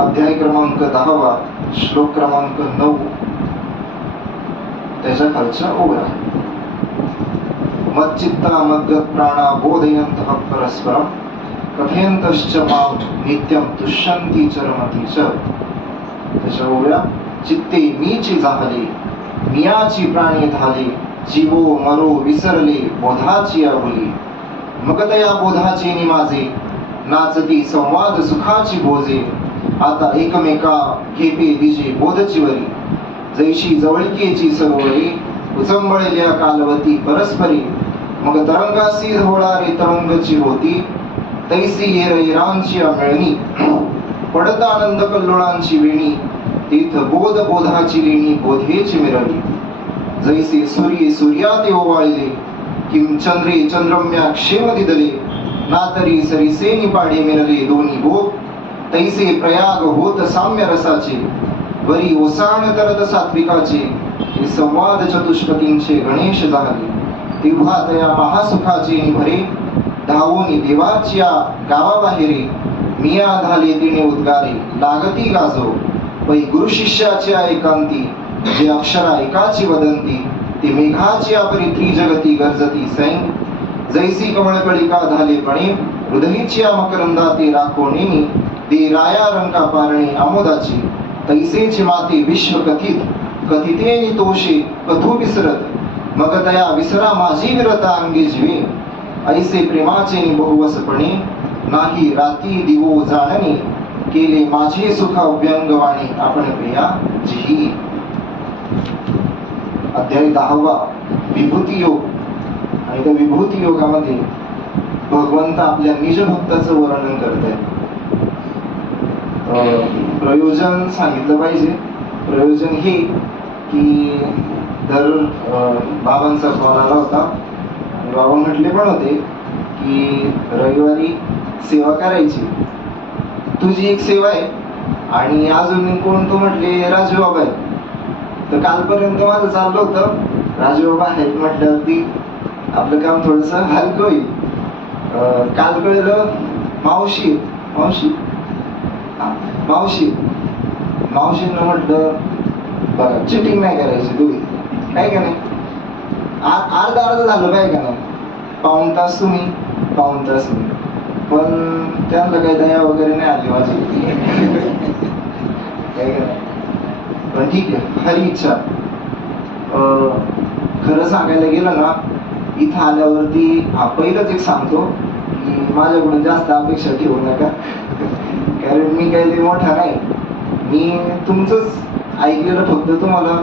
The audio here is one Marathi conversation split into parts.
अध्याय क्रमांक 10 श्लोक क्रमांक 9 त्याच्या खालच्या ओव्या. मच्चित्ता मद्गत प्राणा बोधयन्तः परस्परं कथयन्तश्च मां नित्यं तुष्यन्ति च रमन्ति च. त्याच्या ओव्या. चित्ते मीची जाहले मियाची प्राणी झाले, जीवो मरो विसरले बोधाची आबुली. मग तया बोधाचे निमाजे नाचती संवाद सुखाची भोजे. आता एकमेका घेपे दिजे बोधची वरी, जैशी जवळकीची सरोवरी उचंबळलेल्या कालवती परस्परी. मग तरंगासी होळा रे तरंगची होती, तैसी येरांची मिळणी पडत आनंद कल्लोळांची वेणी. तीथ बोध बोधाची लेणी बोधेची मिरवली. जैसे सूर्य सूर्यात ओवाळले, किम चंद्रे चंद्रम्या क्षेम दिदले. ना तरी सरीसे निपाडे मिरले दोन्ही बोध, तैसे प्रयाग होत साम्य रसाचे. वरी ओसाण करत सात्विकाचे, हे संवाद चतुष्पतींचे गणेश झाले. तेव्हा तया महासुखाचे निभरे, धावून देवाच्या गावाबाहेरे. मिया झाले तिने उद्गारे लागती गाजो, पै गुरु शिष्याच्या एकांती. जे अक्षरा एकाची वदंती, ते मेघाची अपरी त्रिजगती गरजती सैन. जैसी कमळकळिका झाले पणे, हृदयीच्या मकरंदाते राखो नेमी. दे राया रंका पारणे आमोदाची, तैसेचे माते विश्व कथित. कथिते नितोषे कथू विसरत, मग तया विसरा माझी विरता अंगी जीवे. ऐसे प्रेमाचे बहुवसपणे, नाही राती दिवो जाणणे. केले माझे सुख अव्यंगवाणी आपण प्रिया जिही. अध्याय 10 विभूती योग. आणि त्या विभूती योगामध्ये भगवंत आपल्या निज भक्ताचं वर्णन करताय. प्रयोजन सांगितलं पाहिजे. प्रयोजन हे की दर बाबांचा कॉल आला होता. बाबा म्हटले पण होते की रविवारी सेवा करायची, तुझी एक सेवा आहे. आणि अजून कोण तो म्हटले राजू बाबा आहे. तर कालपर्यंत माझं चाललं होतं राजू बाबा आहेत म्हटल्यावरती आपलं काम थोडस हलकं होईल. काल कळलं मावशी मावशी मावशी मावशींना म्हटलं बघा चिटिंग नाही करायची तुम्ही, काय का नाही. अर्धा अर्ध झालं काय का नाही. पाऊण तास तुम्ही पाऊण तास मी. पण त्यांना काही दया वगैरे नाही आली माझी, काय का नाही. पण ठीक आहे, खरी इच्छा. खरं सांगायला गेलं ना, इथं आल्यावरती पहिलंच एक सांगतो की माझ्याकडून जास्त अपेक्षा ठेवू नका. कारण मी काही ते मोठा नाही. मी तुमचंच ऐकलेलं फक्त तुम्हाला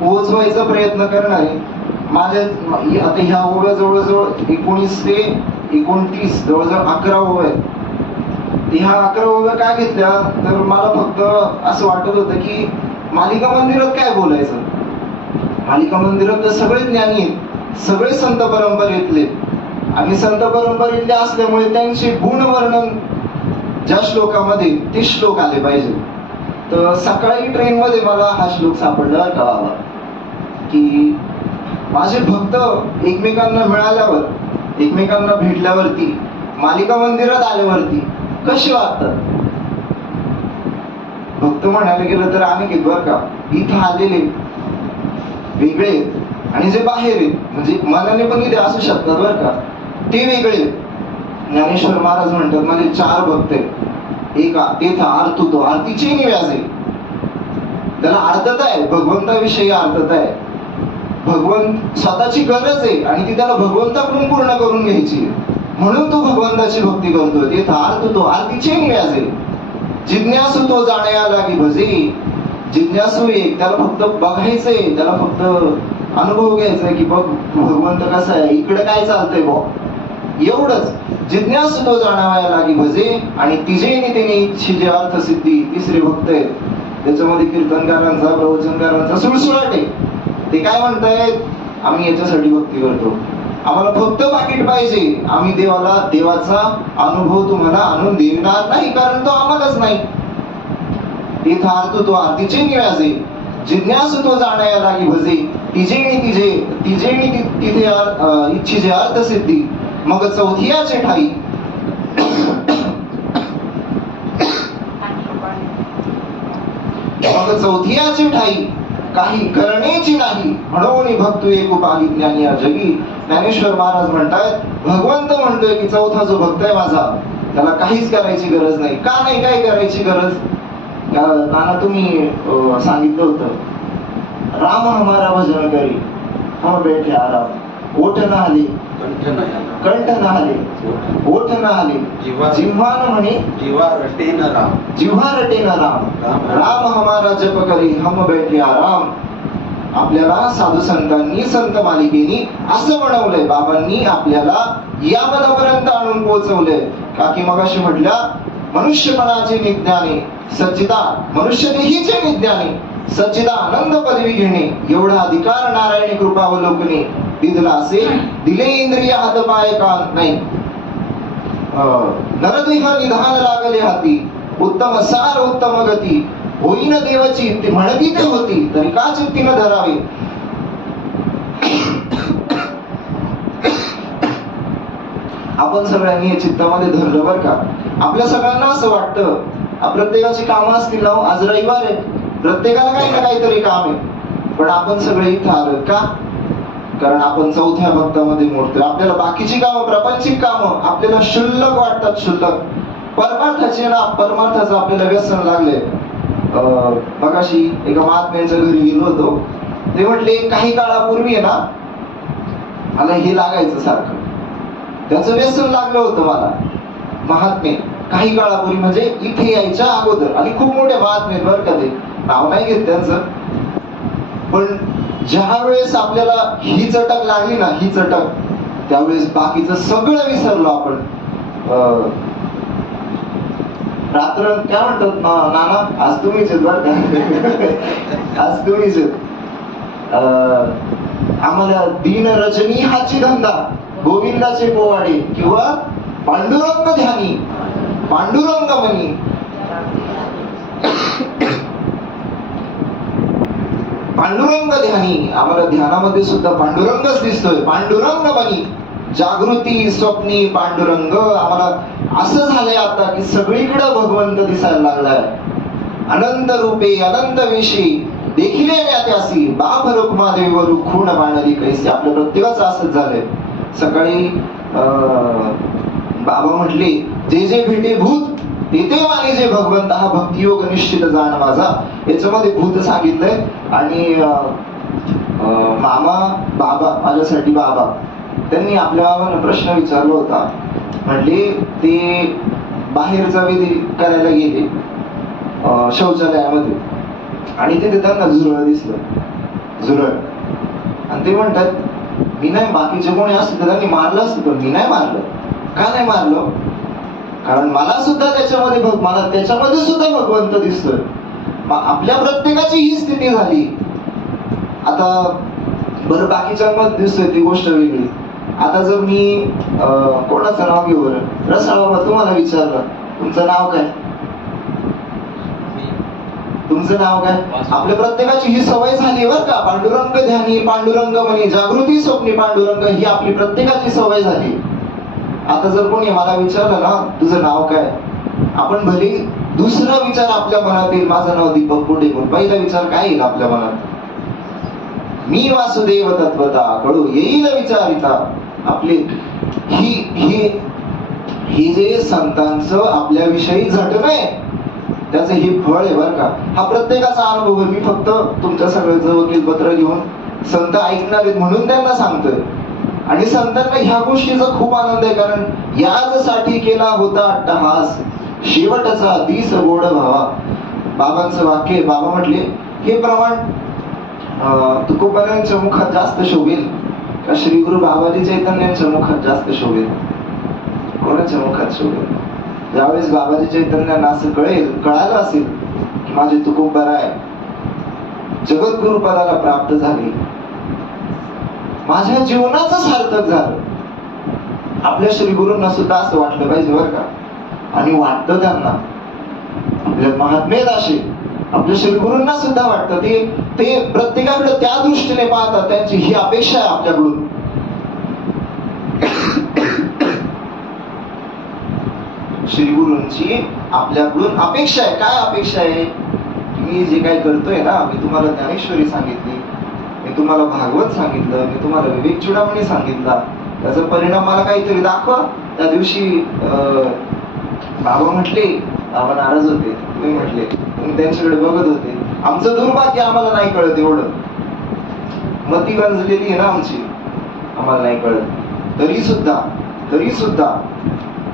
पोहोचवायचा प्रयत्न करणार आहे. माझ्या आता ह्या ओव्या जवळजवळ 19 ते 29 जवळजवळ 11 ओव्या आहेत. ह्या 11 ओव्या का घेतल्या तर मला फक्त असं वाटत होतं की मालिका मंदिरात काय बोलायचं. मालिका मंदिरात तर सगळे ज्ञानी आहेत, सगळे संत परंपरेतले. आणि संत परंपरेतले असल्यामुळे त्यांचे गुण वर्णन ज्या श्लोकामध्ये ते श्लोक आले पाहिजे. तर सकाळी ट्रेन मध्ये मला हा श्लोक सापडला का बाबा, की माझे भक्त एकमेकांना मिळाल्यावर, एकमेकांना भेटल्यावरती, मालिका मंदिरात आल्यावरती कसे वागतात. भक्त म्हणायला गेलं तर अनेक बरं का. इथं आलेले वेगळे आणि जे बाहेर आहेत, म्हणजे मनाने पण इथे असू शकतात बरं का, ते वेगळे. ज्ञानेश्वर महाराज म्हणतात माझे 4 भक्त आहेत. एक तेथ आरतुतो, आरतीचे निव्याज आहे. त्याला अर्थता आहे, भगवंताविषयी अर्थता आहे. भगवंत स्वतःची गरज आहे आणि ती त्याला भगवंताकडून पूर्ण करून घ्यायची, म्हणून तो भगवंताची भक्ती करतोय. तेथ आरतुतो, आरतीचे निव्याज आहे. जिज्ञासू तो जाणया लागी भजे. जिज्ञासू एक, त्याला फक्त बघायचंय, त्याला फक्त अनुभव घ्यायचा की बघ भगवंत कसा आहे, इकडे काय चालतंय बघ, एवढंच. जिज्ञासू तो जाणावया लागी भजे. आणि तिजे नितेने इच्छिजे अर्थ सिद्धी. तिसरे भक्त आहेत, त्याच्यामध्ये कीर्तनकारांचा, प्रवचनकारांचा सुळसुळाट आहे. ते काय म्हणतायत, आम्ही याच्यासाठी भक्ती करतो, आम्हाला फक्त पाकिट पाहिजे, आम्ही देवाचा अनुभव तुम्हाला आणून देणार नाही, कारण तो आम्हालाच नाही. तेथ आरतुतो, आरतीचे निव्याजे. जिज्ञासू तो जाणया लागी भजे. तिजेनी तिथे इच्छिजे अर्थ सिद्धी. मग चौथियाचे ठाई पण चौथियाची ठाई काही करण्याची नाही, म्हणून भक्तू एक उपाधी ज्ञानी या जगी. ज्ञानेश्वर महाराज म्हणतायत, भगवंत म्हणतोय की चौथा जो भक्त आहे माझा, त्याला काहीच करायची गरज नाही. का नाही काय करायची गरज? नाना तुम्ही सांगितलं होतं, राम हमारा भजन करी हम बैठे आराम, ओठ न आले कंठ न आले ओठ न आले जिव्हा न म्हणे जिव्हा रटे न राम, जिव्हा रटे न राम, राम हमारा जप करी हम बैठे आराम. आपल्याला साधू संतांनी संत मालिकेनी असं म्हणवलंय, बाबांनी आपल्याला या पदापर्यंत आणून पोहोचवलंय. का की मगाशी म्हटल्या, मनुष्यपणाचे निज्ञाने सच्चिदा, मनुष्य देहीचे निज्ञाने सच्चिदानंद पदवी घेणे, एवढा अधिकार नारायणी कृपावलोकने दिला असेल. दिले इंद्रिय हात पाय कान नाही, नरदेह निधान लागले हाती, उत्तम सार उत्तम गती, होईन देवाची ती म्हणती ते होती, तरी का चित्तीनं धरावे. आपण सगळ्यांनी हे चित्तामध्ये धरलं बरं का. आपल्या सगळ्यांना असं वाटतं, प्रत्येकाची कामं असतील ना, आज रविवार आहे, प्रत्येकाला काही ना काहीतरी काम आहे, पण आपण सगळे इथं आलो का? कारण आपण चौथ्या भक्तामध्ये मोडतोय. आपल्याला बाकीची कामं, प्रापंचिक कामं आपल्याला क्षुल्लक वाटतात, क्षुल्लक. परमार्थाचे ना, परमार्थाचं आपल्याला व्यसन लागले. मगाशी एका महात्म्यांच्या घरी गेलो होतो, ते म्हटले काही काळापूर्वी आहे ना, मला हे लागायचं सारखं, त्याचं व्यसन लागलं होतं मला. महात्मे काही काळापूर्वी म्हणजे इथे यायच्या अगोदर, आणि खूप मोठे महात्मे बरं का, ते नाव नाही घेत त्यांचं, पण ज्या वेळेस आपल्याला ही चटक लागली ना, ही चटक, त्यावेळेस बाकीचं सगळं विसरलो आपण. रात्र काय म्हणतात नाना, आज तुम्हीच आहेत बरं का, आज तुम्हीच आहेत. आम्हाला दिन रजनी हाची धंदा, गोविंदाचे पोवाडे किंवा पांडुरंग ध्यानी, पांडुरंग मनी. पांडुरंग ध्यानी, आम्हाला ध्यानामध्ये सुद्धा पांडुरंगच दिसतोय. पांडुरंग मनी, जागृती स्वप्नी पांडुरंग. आम्हाला असं झालंय आता की सगळीकडे भगवंत दिसायला लागलाय. अनंत रूपे अनंत वेशी देखिले त्यासी, बाप रुक्मादेवीवर खूण बाणली कैसी. आपल्या प्रत्येकाचं असंच झालंय. सकाळी बाबा म्हटले, जे जे भेटे भूत तेथे माने जे भगवंत, हा भक्तियोग निश्चित जाण माझा. याच्यामध्ये भूत सांगितलंय. आणि मामा बाबा, माझ्यासाठी बाबा, त्यांनी आपल्या बाबांना प्रश्न विचारला होता. म्हटले ते बाहेरचा विधी करायला गेले शौचालयामध्ये, आणि तिथे त्यांना झुरळ दिसलं, झुरळ. आणि ते म्हणतात, मी नाही, बाकीचे कोणी असते तर त्यांनी मारलं असतं, पण मी नाही मारलं. का नाही मारलं? कारण मला सुद्धा त्याच्यामध्ये मला त्याच्यामध्ये सुद्धा भगवंत दिसतोय. आपल्या प्रत्येकाची ही स्थिती झाली. आता बरं, बाकीच्यांमध्ये दिसतोय ती गोष्ट वेगळी. आता जर मी कोणाचं नाव घेऊ बरं, रसाळ बाबा, तुम्हाला विचारलं तुमचं नाव काय, तुमचं नाव काय? आपल्या प्रत्येकाची ही सवय झाली बरं का. पांडुरंग ध्यानी, पांडुरंग मनी, जागृती स्वप्नी पांडुरंग, ही आपली प्रत्येकाची सवय झाली. आता जर कोणी मला विचारलं ना, तुझं नाव काय, आपण भले दुसरा विचार आपल्या मनात येईल, माझं नाव दीपक पुढे, पहिला विचार काय येईल आपल्या मनात? मी वासुदेव तत्वता कळू येईल विचारिता. आपले ही जे संतांचं आपल्याविषयी झटणं आहे, त्याचं हे फळ आहे बरं का. हा प्रत्येकाचा अनुभव आहे. मी फक्त तुमच्या सगळ्याचं वकीलपत्र घेऊन संत ऐकणार आहेत म्हणून त्यांना सांगतोय. आणि संतांना ह्या गोष्टीचा खूप आनंद आहे, कारण याचसाठी केला होता अट्टहास, शेवटचा दिस गोड भावा. बाबांचं वाक्य, बाबा म्हटले, हे प्रमाण तुकोबारांच्या मुखात जास्त शोभेल का श्री गुरु बाबाजी चैतन्यांच्या मुखात जास्त शोभेल? कोणाच्या मुखात शोभेल? ज्यावेळेस बाबाजी चैतन्यांना असं कळालं असेल की माझे तुकोबार आहे, जगद्गुरु पदाला प्राप्त झाले, माझ्या जीवनाचं सार्थक झालं. आपल्या श्री गुरूंना सुद्धा असं वाटलं पाहिजे बरं का. आणि वाटतं त्यांना, आपल्या महात्मेत असे आपल्या श्री गुरूंना सुद्धा वाटतं. ते प्रत्येकाकडे त्या दृष्टीने पाहतात, त्यांची ही अपेक्षा आहे आपल्याकडून. श्री गुरूंची आपल्याकडून अपेक्षा आहे. काय अपेक्षा आहे? मी जे काही करतोय ना, मी तुम्हाला ज्ञानेश्वरी सांगितली, मी तुम्हाला भागवत सांगितलं, मी तुम्हाला विवेक चूडामणी सांगितला, त्याचा परिणाम मला काहीतरी दाखवा. त्या दिवशी बाबा म्हटले, बाबा नाराज होते, तुम्ही म्हटले, तुम्ही त्यांच्याकडे बघत होते. आमचं दुर्भाग्य, आम्हाला नाही कळत एवढं, मती गंजलेली आहे ना आमची, आम्हाला नाही कळत. तरी सुद्धा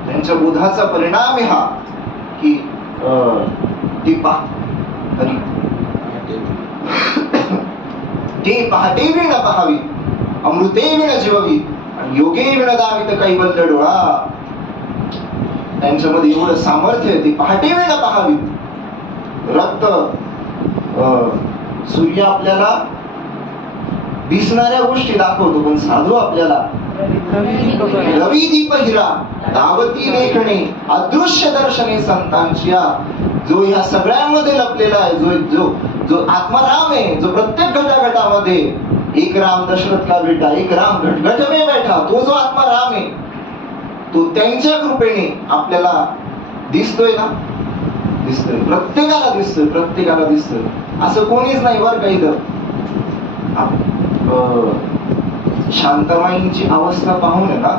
त्यांच्या बोधाचा परिणाम आहे हा की ती पहाटे विण पहावी, अमृते विण जीववी, आणि योगे विण दावित कैवल्य डोळा. त्यांच्यामध्ये एवढं सामर्थ्य आहे, ती पहाटे विण पहावी. रक्त सूर्य आपल्याला दिसणाऱ्या गोष्टी दाखवतो, पण साधू आपल्याला रवी दीप हिरा दावती लेखणे अदृश्य दर्शने संतांची. जो ह्या सगळ्यामध्ये लपलेला आहे, जो आत्माराम आहे, जो प्रत्येक घटाघटामध्ये एक राम दशरथ का बेटा, एक राम घट घट में बैठा, तो जो आत्माराम आहे, तो त्यांच्या कृपेने आपल्याला दिसतोय ना, दिसतोय, प्रत्येकाला दिसतोय. असं कोणीच नाही बरं काही. तर शांताबाईंची अवस्था पाहून आहे ना,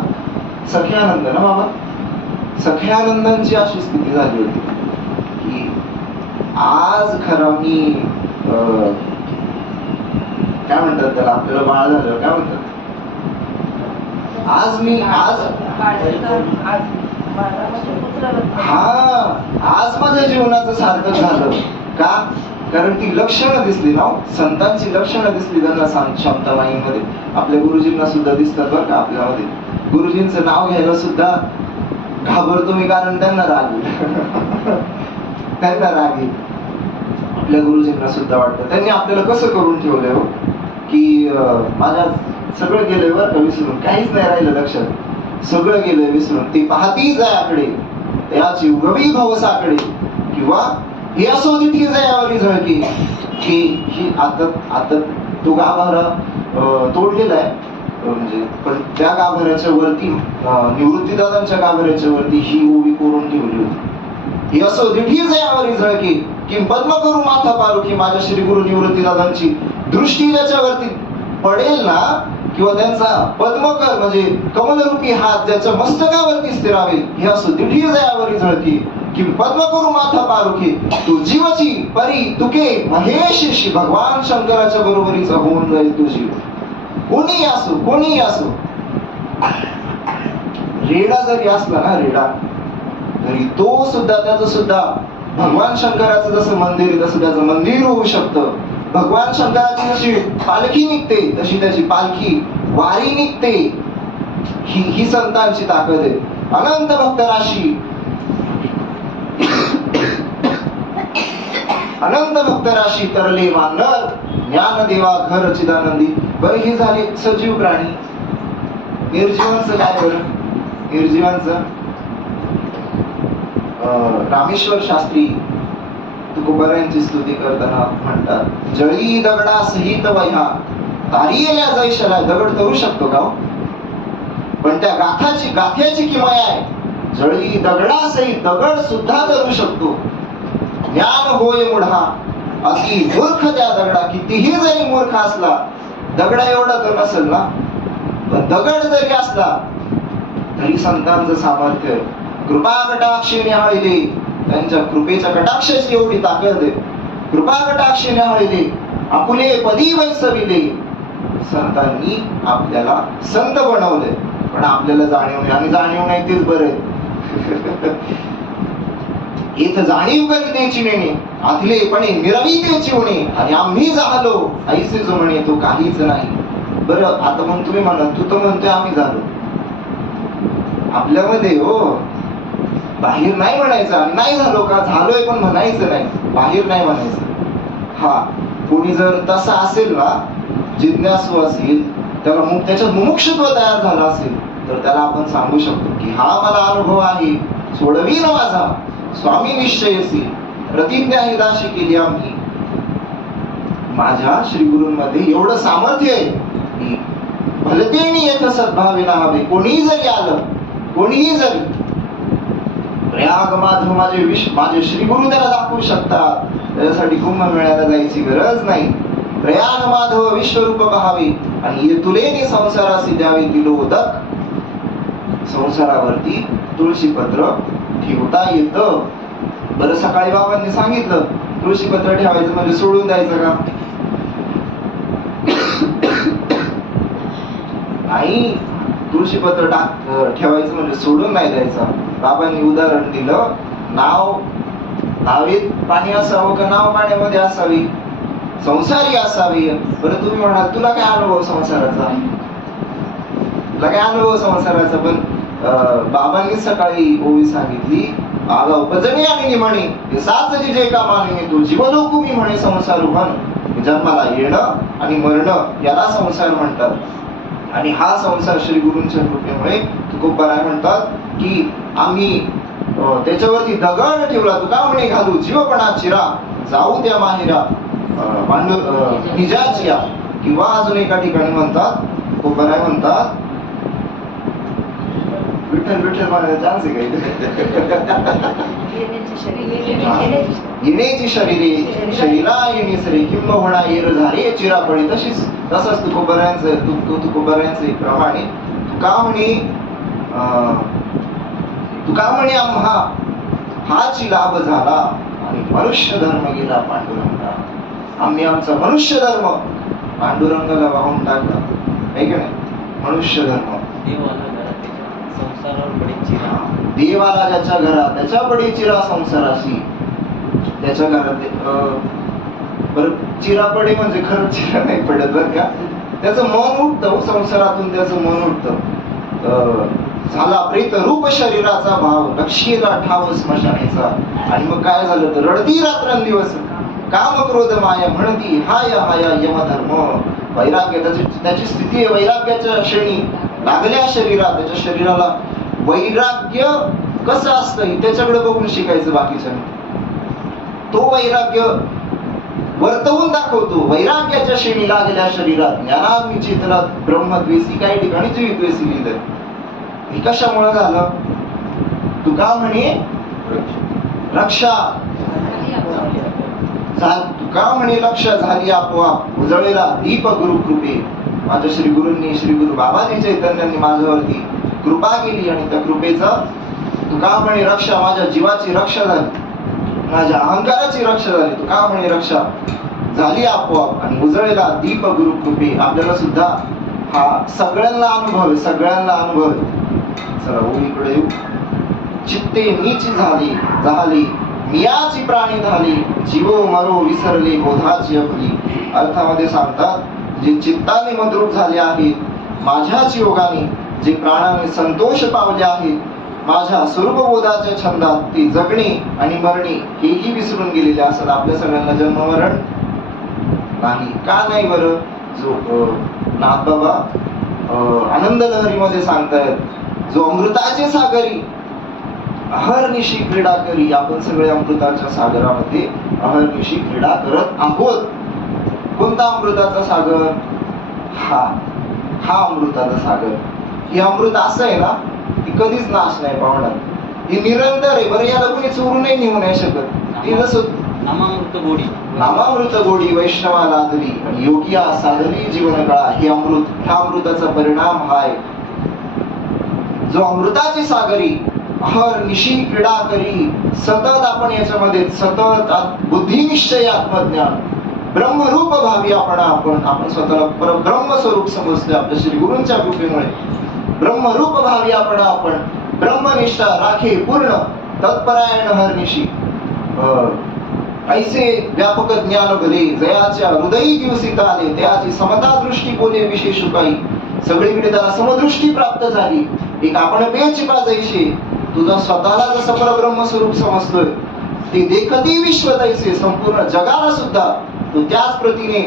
सख्यानंद ना बाबा, सख्यानंदांची अशी स्थिती झाली होती की आज खरं मी काय म्हणतात त्याला, आपल्याला बाळ झालं काय म्हणतात, आज माझ्या जीवनाचं सार्थक झालं का? कारण ती लक्षणं दिसली ना, संतांची लक्षणं दिसली त्यांना शांताबाईंमध्ये. आपल्या गुरुजींना सुद्धा दिसतात बरं का आपल्यामध्ये. गुरुजींचं नाव घ्यायला सुद्धा घाबरतो मी, कारण त्यांना राग आपल्या गुरुजींना सुद्धा वाटतं त्यांनी आपल्याला कसं करून ठेवलंय हो, की माझ्या सगळं गेलंय बरं का विसरून, काहीच नाही राहिलं लक्षात, सगळं गेलंय विसरून. ते पाहती जायाकडे याची उगवी भवसाकडे, किंवा हे असो तिथे जायावरी झळकी. ही आता तो गाभारा तोडलेला आहे, म्हणजे पण त्या गाभाऱ्याच्या वरती, निवृत्तीदादांच्या गाभाऱ्याच्या वरती ही ओवी कोरून ठेवली होती. ही असो तिथे जायावरी झळकी, की पद्म करू माथा पारू, की माझ्या श्री गुरु निवृत्तीदादांची दृष्टी ज्याच्यावरती पडेल ना, किंवा त्यांचा पद्मकर म्हणजे कमलरूपी हात ज्याच्या मस्तकावरती स्थिरावेल, हे असो तिथे जायावरी झळकी, की पद्म करू माथा पारुखी, तू जीवची परी तुके महेशशी, भगवान शंकराच्या बरोबरीचा होऊन जाईल तू जीव. कोणी असो, रेडा जरी असला ना, रेडा तरी तो सुद्धा, त्याचं सुद्धा भगवान शंकराचं जसं मंदिर आहे तसं त्याचं मंदिर होऊ शकतं. भगवान शंकराची जशी पालखी निघते तशी त्याची पालखी वारी निघते. ही संतांची ताकद आहे. अनंत भक्त राशी, अनंत भक्त राशी तरले मानर, ज्ञान देवा घर चिदानंदी. बरं, हे झाले सजीव प्राणी. निर्जीवांचं काय बरं? निर्जीवांचं रामेश्वर शास्त्री तुकोबारायांची स्तुती करताना म्हणतात, जळी दगडा सहित वह्या तारियेल्या जैशला. दगड तरू शकतो का? पण त्या गाथ्याची किमया आहे. जळी दगडा सहित, दगड सुद्धा तरू शकतो. ज्ञान होय मुढा अति मूर्ख त्या दगडा. कितीही जरी मूर्ख असला, दगडा एवढा तर नसेल ना, पण दगड जरी असला तरी संतांचं सामर्थ्य. कृपा कटाक्षी निहाळिले, त्यांच्या कृपेच्या कटाक्षाची एवढी ताकद आहे. कृपा कटाक्षी निहाळिले आपुले पदी वैसविले. संतांनी आपल्याला संत बनवले, पण आपल्याला जाणीव नाही. आणि जाणीव नाही तेच बरं आहे. इथं जाणीव करीतेची नेणे, आथलेपणे मिरवितेची उणे, आणि आम्ही झालो ऐसे जो म्हणे तो काहीच नाही. बरं, आता मग तुम्ही म्हणा, तू तर म्हणतोय आम्ही झालो. आपल्यामध्ये हो, बाहेर नाही म्हणायचं आणि नाही झालो का, झालोय पण म्हणायचं नाही, बाहेर नाही म्हणायचं. हा, कोणी जर तसा असेल ना, जिज्ञासू असेल, त्याला त्याच्यात मुमुक्षुत्व तयार झालं असेल, तर त्याला आपण सांगू शकतो की हा मला अनुभव आहे, सोडवीन माझा स्वामी निश्चयसी. प्रतिज्ञा ही दाशी केली आम्ही. माझ्या श्री गुरूंमध्ये एवढं सामर्थ्य आहे की भलतेनी येथ सद्भावे ना हवे. कोणीही जरी आलं, कोणीही जरी, प्रयाग माधव माझे श्री गुरु त्याला दाखवू शकतात. त्याच्यासाठी कुंभमेळ्याला जायची गरज नाही. प्रयाण माधव विश्वरूप पहावे आणि तुलेने संसारासी द्यावे तिलोदक. संसारावरती तुळशीपत्र ठेवता येतं. बरं, सकाळी बाबांनी सांगितलं तुळशीपत्र ठेवायचं म्हणजे सोडून द्यायचं का? नाही, तुळशीपत्र ठेवायचं म्हणजे सोडून नाही द्यायचं. बाबांनी उदाहरण दिलं, नावेत पाणी असावं का नाव पाण्यामध्ये असावी, संसारी असावी. बरं, तुम्ही म्हणाल तुला काय अनुभव संसाराचा, तुला काय अनुभव संसाराचा? पण बाबांनी सकाळी ओवी सांगितली, आगा उपजणे आणि निमणे साच जे का मानिने तू जीवलोकू मी म्हणे संसार म्हण. जन्माला येणं आणि मरणं याला संसार म्हणतात. आणि हा संसार श्री गुरूंच्या कृपेमुळे तुकोबाराय म्हणतात की आम्ही त्याच्यावरती दगड ठेवला. तू का म्हणे घालू जीवपणा चिरा जाऊ त्या माहेरा निजाची. किंवा अजून एका ठिकाणी म्हणतात, तुकोबाराय म्हणतात, विठ्ठल विठ्ठल म्हणायचा चान्स आहे येण्याची शरीरे शरीरा येणे सरे किंवा म्हणा येर झाले चिरापडी. तसंच तुकोबारायांचे प्रमाणे तुका म्हणे आम्हा हाची लाभ झाला आणि मनुष्य धर्म गेला पांडुरंगा. आम्ही आमचा मनुष्य धर्म पांडुरंगाला वाहून टाकला, आहे का नाही? मनुष्य धर्म देवाला ज्याच्या घरात त्याच्या पडी चिरा संसाराशी. त्याच्या घरात बरं, चिरा पडे म्हणजे खरंच चिरा नाही पडत बरं का, त्याचं मन उठतं संसारातून, त्याचं मन उठतं. झाला प्रेत रूप शरीराचा भाव लक्षीला ठाव स्मशानेचा. आणि मग काय झालं तर रडती रात्रंदिवस काम क्रोध माया म्हणती हाय हाया यमधर्म. वैराग्य त्याची स्थिती आहे वैराग्याच्या श्रेणी लागल्या शरीरात. त्याच्या शरीराला वैराग्य कसं असतं त्याच्याकडे बघून शिकायचं. बाकीच्या तो वैराग्य वर्तवून दाखवतो. वैराग्याच्या श्रेणी लागल्या शरीरात ज्ञानाग्नी चेतनात ब्रह्मद्वेषी, काही ठिकाणी जीवद्वेषी लिहिलंय. हे कशामुळे झालं? तुका म्हणे रक्षा तुका म्हणे रक्षा झाली आपोआप उजळलेला दीप गुरु कृपे. माझ्या श्री गुरूंनी, श्री गुरु बाबाजी चैतन्यांनी माझ्यावरती कृपा केली आणि त्या कृपेचा तुका म्हणे रक्षा, माझ्या जीवाची रक्षा झाली, माझ्या अहंकाराची रक्षा झाली. तुका म्हणे रक्षा झाली आपोआप आणि उजळलेला दीप गुरु कृपे. आपल्याला सुद्धा हा सगळ्यांना अनुभव आहे, सगळ्यांना अनुभव आहे. चला ओळीकडे येऊ. चित्ते नीची झाली मियाची प्राणी झाली जीवो मरो विसरले बोधाची आपली. अर्थामध्ये सांगतात, जे चित्ताने मद्रूप झाले आहेत माझ्याच योगाने, जे प्राणाने संतोष पावले आहेत माझ्या स्वरूपबोधाच्या छंदात, ते जगणे आणि मरणे हेही विसरून गेलेले असतात. आपल्या सगळ्यांना जन्म मरण नाही. का नाही बरं? जो नाथबाबा आनंद लहरीमध्ये सांगतायत, जो अमृताचे सागरी अहर्निशी क्रीडा करी. आपण सगळे अमृताच्या सागरामध्ये अहर्निशी क्रीडा करत आहोत. कोणता अमृताचा सागर? हा अमृताचा सागर. हे अमृत असं आहे ना की कधीच नाश नाही पावणार. हे निरंतर आहे. बरं, याला कोणी चोरूनही नेऊ नाही शकत. हे जसं नामामृत गोडी वैष्णवा लादली आणि योगिया साधली जीवन काळा. हे अमृत, ह्या अमृताचा परिणाम हा आहे. जो अमृताची सागरी अहर्निशी क्रीडा करी. सतत आपण याच्यामध्ये सतत बुद्धिनिश्चय आत्मज्ञान ब्रह्मरूप भावी आपण स्वतःला ब्रह्म स्वरूप समजतोय. आपल्या श्री गुरूंच्या कृपेमुळे ब्रह्मरूप भावी आपण ब्रह्मनिष्ठा राखे पूर्ण तत्परायण हरनिशी. ऐसे व्यापक ज्ञान भले जयाच्या हृदयी दिवसित आले. त्याची समता दृष्टी कोणे विशेष काही. सगळीकडे त्याला समदृष्टी प्राप्त झाली. एक आपण बेचिपा जैसे तुझा स्वतःला जसं परब्रह्म स्वरूप समजतोय, ते देखती विश्व तैसे. संपूर्ण जगाला सुद्धा तो त्याच प्रतीने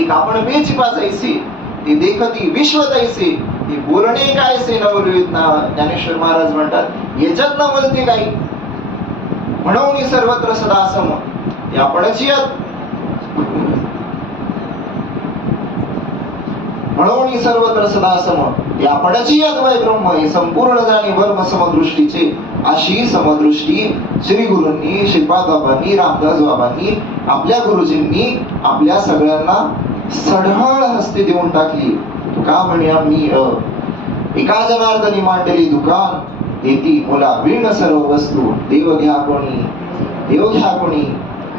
एक आपण बेचिपा जैसे, ते देखती विश्व तैसे. ते बोलणे काय से नवलवित ना. ज्ञानेश्वर महाराज म्हणतात याच्यात न बोलते काही म्हणून सर्वत्र सदा सम. ते आपणच म्हणून सर्वत्र सदा सम. या पडाची अद्वय ब्रह्म हे संपूर्ण जाणी वर्म समदृष्टीचे अशी समदृष्टी श्री गुरूंनी, श्रीपाद बाबांनी, रामदास बाबांनी, आपल्या गुरुजींनी आपल्या सगळ्यांना सढळ हस्ते देऊन टाकली. का म्हणे आम्ही एका जनार्दनी मांडली दुकान येती मुला विण सर्व वस्तू देव घ्या कोणी, देव घ्या कोणी.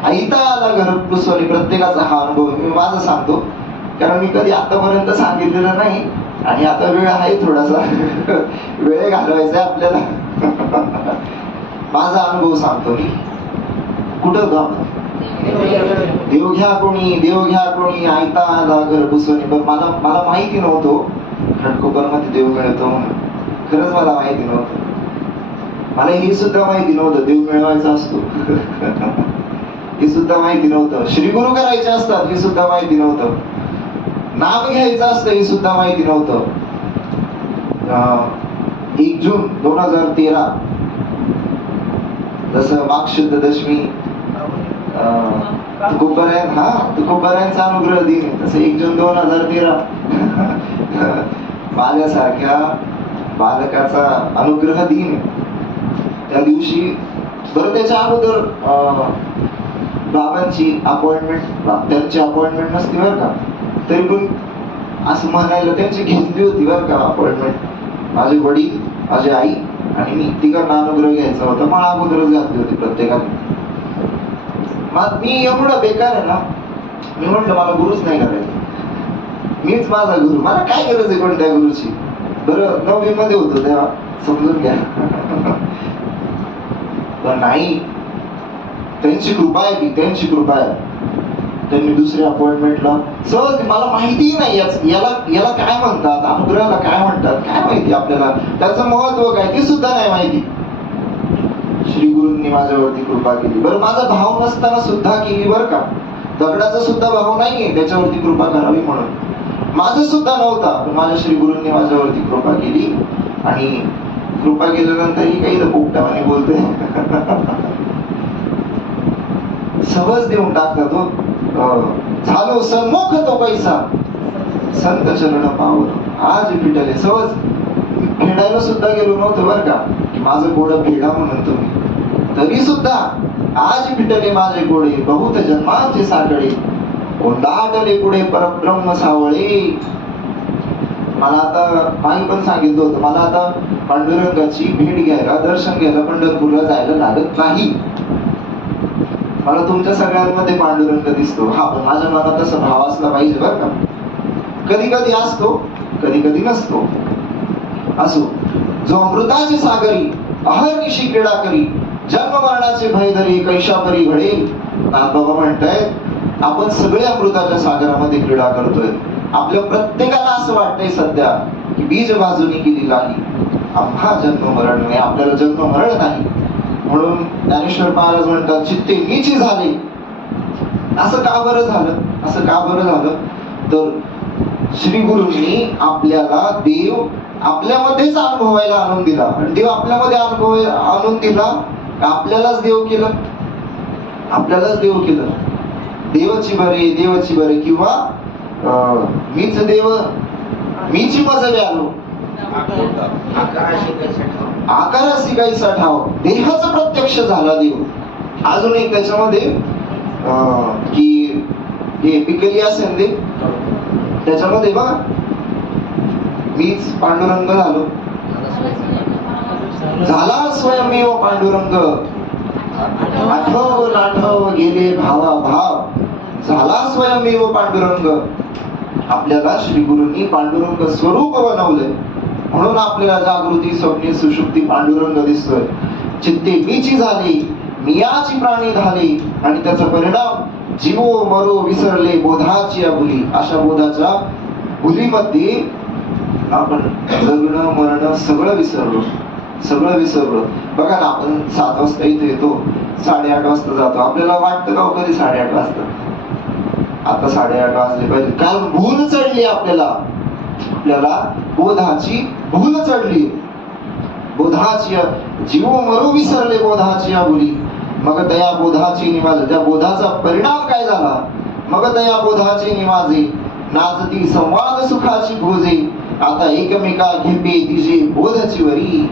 ऐता आला घर पुसवली. प्रत्येकाचा हा अनुभव मी माझा सांगतो, कारण मी कधी आतापर्यंत सांगितलेलं नाही आणि आता वेळ आहे थोडासा वेळ घालवायचा आपल्याला. माझा अनुभव सांगतो मी. कुठं होतो आपण? देव घ्या कोणी, देव घ्या कोणी, ऐता आला घर पुसवणी. पण मला माहिती नव्हतं घाटकोपर मध्ये देव मिळतो म्हणून. खरंच मला माहिती नव्हतं. मला हे सुद्धा माहिती नव्हतं देव मिळवायचा असतो. हे सुद्धा माहिती नव्हतं. श्री गुरु करायचे असतात हे सुद्धा माहिती नव्हतं. नाम घ्यायचं असतं हे सुद्धा माहिती नव्हतं. 1 जून 2013 जसं माघ शुद्ध दशमी तुकोबरायांचा अनुग्रह दिन आहे, तसं 1 जून 2013 माझ्यासारख्या बालकाचा अनुग्रह दिन आहे. त्या दिवशी बरं त्याच्या अगोदर बाबांची अपॉइंटमेंट, त्यांची अपॉइंटमेंट नसती बरं का, तरी पण असं म्हणायला त्यांची घेतली होती बरं का अपॉइंटमेंट. माझे वडील, माझी आई आणि मी तिकडनं अनुग्रह घ्यायचा होता. मला अगोदरच घातली होती प्रत्येकाने. मी एवढं बेकार आहे ना, मी म्हटलं मला गुरुच नाही करायचं, मीच माझा गुरु. मला काय गरज आहे कोणत्या गुरुची. बरं 9वी मध्ये होतो तेव्हा, समजून घ्या. पण नाही, त्यांची कृपा आहे ती, त्यांची कृपा आहे. त्यांनी दुसऱ्या अपॉइंटमेंटला सहज, मला माहितीही नाही याला काय म्हणतात, अनुग्रहाला काय म्हणतात, काय माहिती आपल्याला, त्याचं महत्व काय ते सुद्धा नाही माहिती. श्री गुरूंनी माझ्यावरती कृपा केली. बरं माझा भाव नसताना सुद्धा केली बरं का. दगडाचा सुद्धा भाव नाहीये त्याच्यावरती कृपा करावी म्हणून, माझं सुद्धा नव्हता. पण माझ्या श्री गुरूंनी माझ्यावरती कृपा केली. आणि कृपा केल्यानंतरही काही पोपटावाने बोलते. सहज देऊन टाकतात तो. झालो सन्मुख तो पैसा संत चरण पावलो आज पिटले. सहज फेडायला सुद्धा गेलो नव्हतो बरं का, की माझं गोडं फेडा म्हणून तुम्ही, तरी सुद्धा आज पिटले माझे गोडे बहुत जन्मांचे साकडे कोंडाटले पुढे परब्रह्म सावळे. मला आता मागे पण सांगितलं होतं, मला आता पांडुरंगाची भेट घ्यायला, दर्शन घ्यायला पंढरपूरला जायला लागत नाही. मला तुमच्या सगळ्यांमध्ये पांडुरंग दिसतो. हा, पण माझ्या मनात तसा भाव असला पाहिजे बरं का. कधी कधी असतो, कधी कधी नसतो. असो, जो अमृताचे सागरी अहर्निशी क्रीडा करी जन्म मरणाचे भय धरी कैशापरी घडेल. नाथबाबा म्हणतायत आपण सगळे अमृताच्या सागरामध्ये क्रीडा करतोय. आपल्या प्रत्येकाला असं वाटतंय सध्या की बीज बाजूनी केली नाही, आम्हा जन्म मरण नाही, आपल्याला जन्म मरण नाही. म्हणून ज्ञानेश्वर महाराज म्हणतात चित्ते मीची झाले. असं का बरं झालं, असं का बरं झालं, तर श्री गुरूंनी आपल्याला देव आपल्यामध्येच अनुभवायला आणून दिला. आणि देव आपल्यामध्ये आणून दिला, आपल्यालाच देव केलं, आपल्यालाच देव केलं. देवाची बरे, देवाची बरे, किंवा मीच देव मीची मजवे आलो आकाराशी गायचा ठाव. देहाचा प्रत्यक्ष झाला देव. अजून एक त्याच्यामध्ये की हे पिकली असेल ते, त्याच्यामध्ये बघा मीच पांडुरंग झालो, झाला स्वयंमेव पांडुरंग. आठव नाठव गेले भावा भाव, झाला स्वयंमेव पांडुरंग. आपल्याला श्री गुरूंनी पांडुरंग स्वरूप बनवलंय. म्हणून आपल्याला जागृती, स्वप्ने, सुषुप्ती पांडुरंग दिसतोय. चित्ते मीची झाली, मियाची प्राणी झाली. आणि त्याचा परिणाम जीवो मरो विसरले बोधाची अबुली. अशा बोधाच्या भुलीमध्ये आपण जगणं मरणं सगळं विसरलो, सगळं विसरलो. बघा ना, आपण 7 वाजता इथे येतो, 8:30 वाजता जातो. आपल्याला वाटतं का कधी 8:30 वाजता, आता 8:30 वाजले पाहिजे, कारण भूल चढली आपल्याला. आपल्याला बोधाची भूल चढली. बोधाची जीव मरू विसरले बोधाची अबुली. मग तया बोधाची निवाज, त्या बोधाचा परिणाम काय झाला. मग तया बोधाची निवाजे नाचती संवाद सुखाची भोजे. आता एकमेका घेपे तिजे बोधची वरी.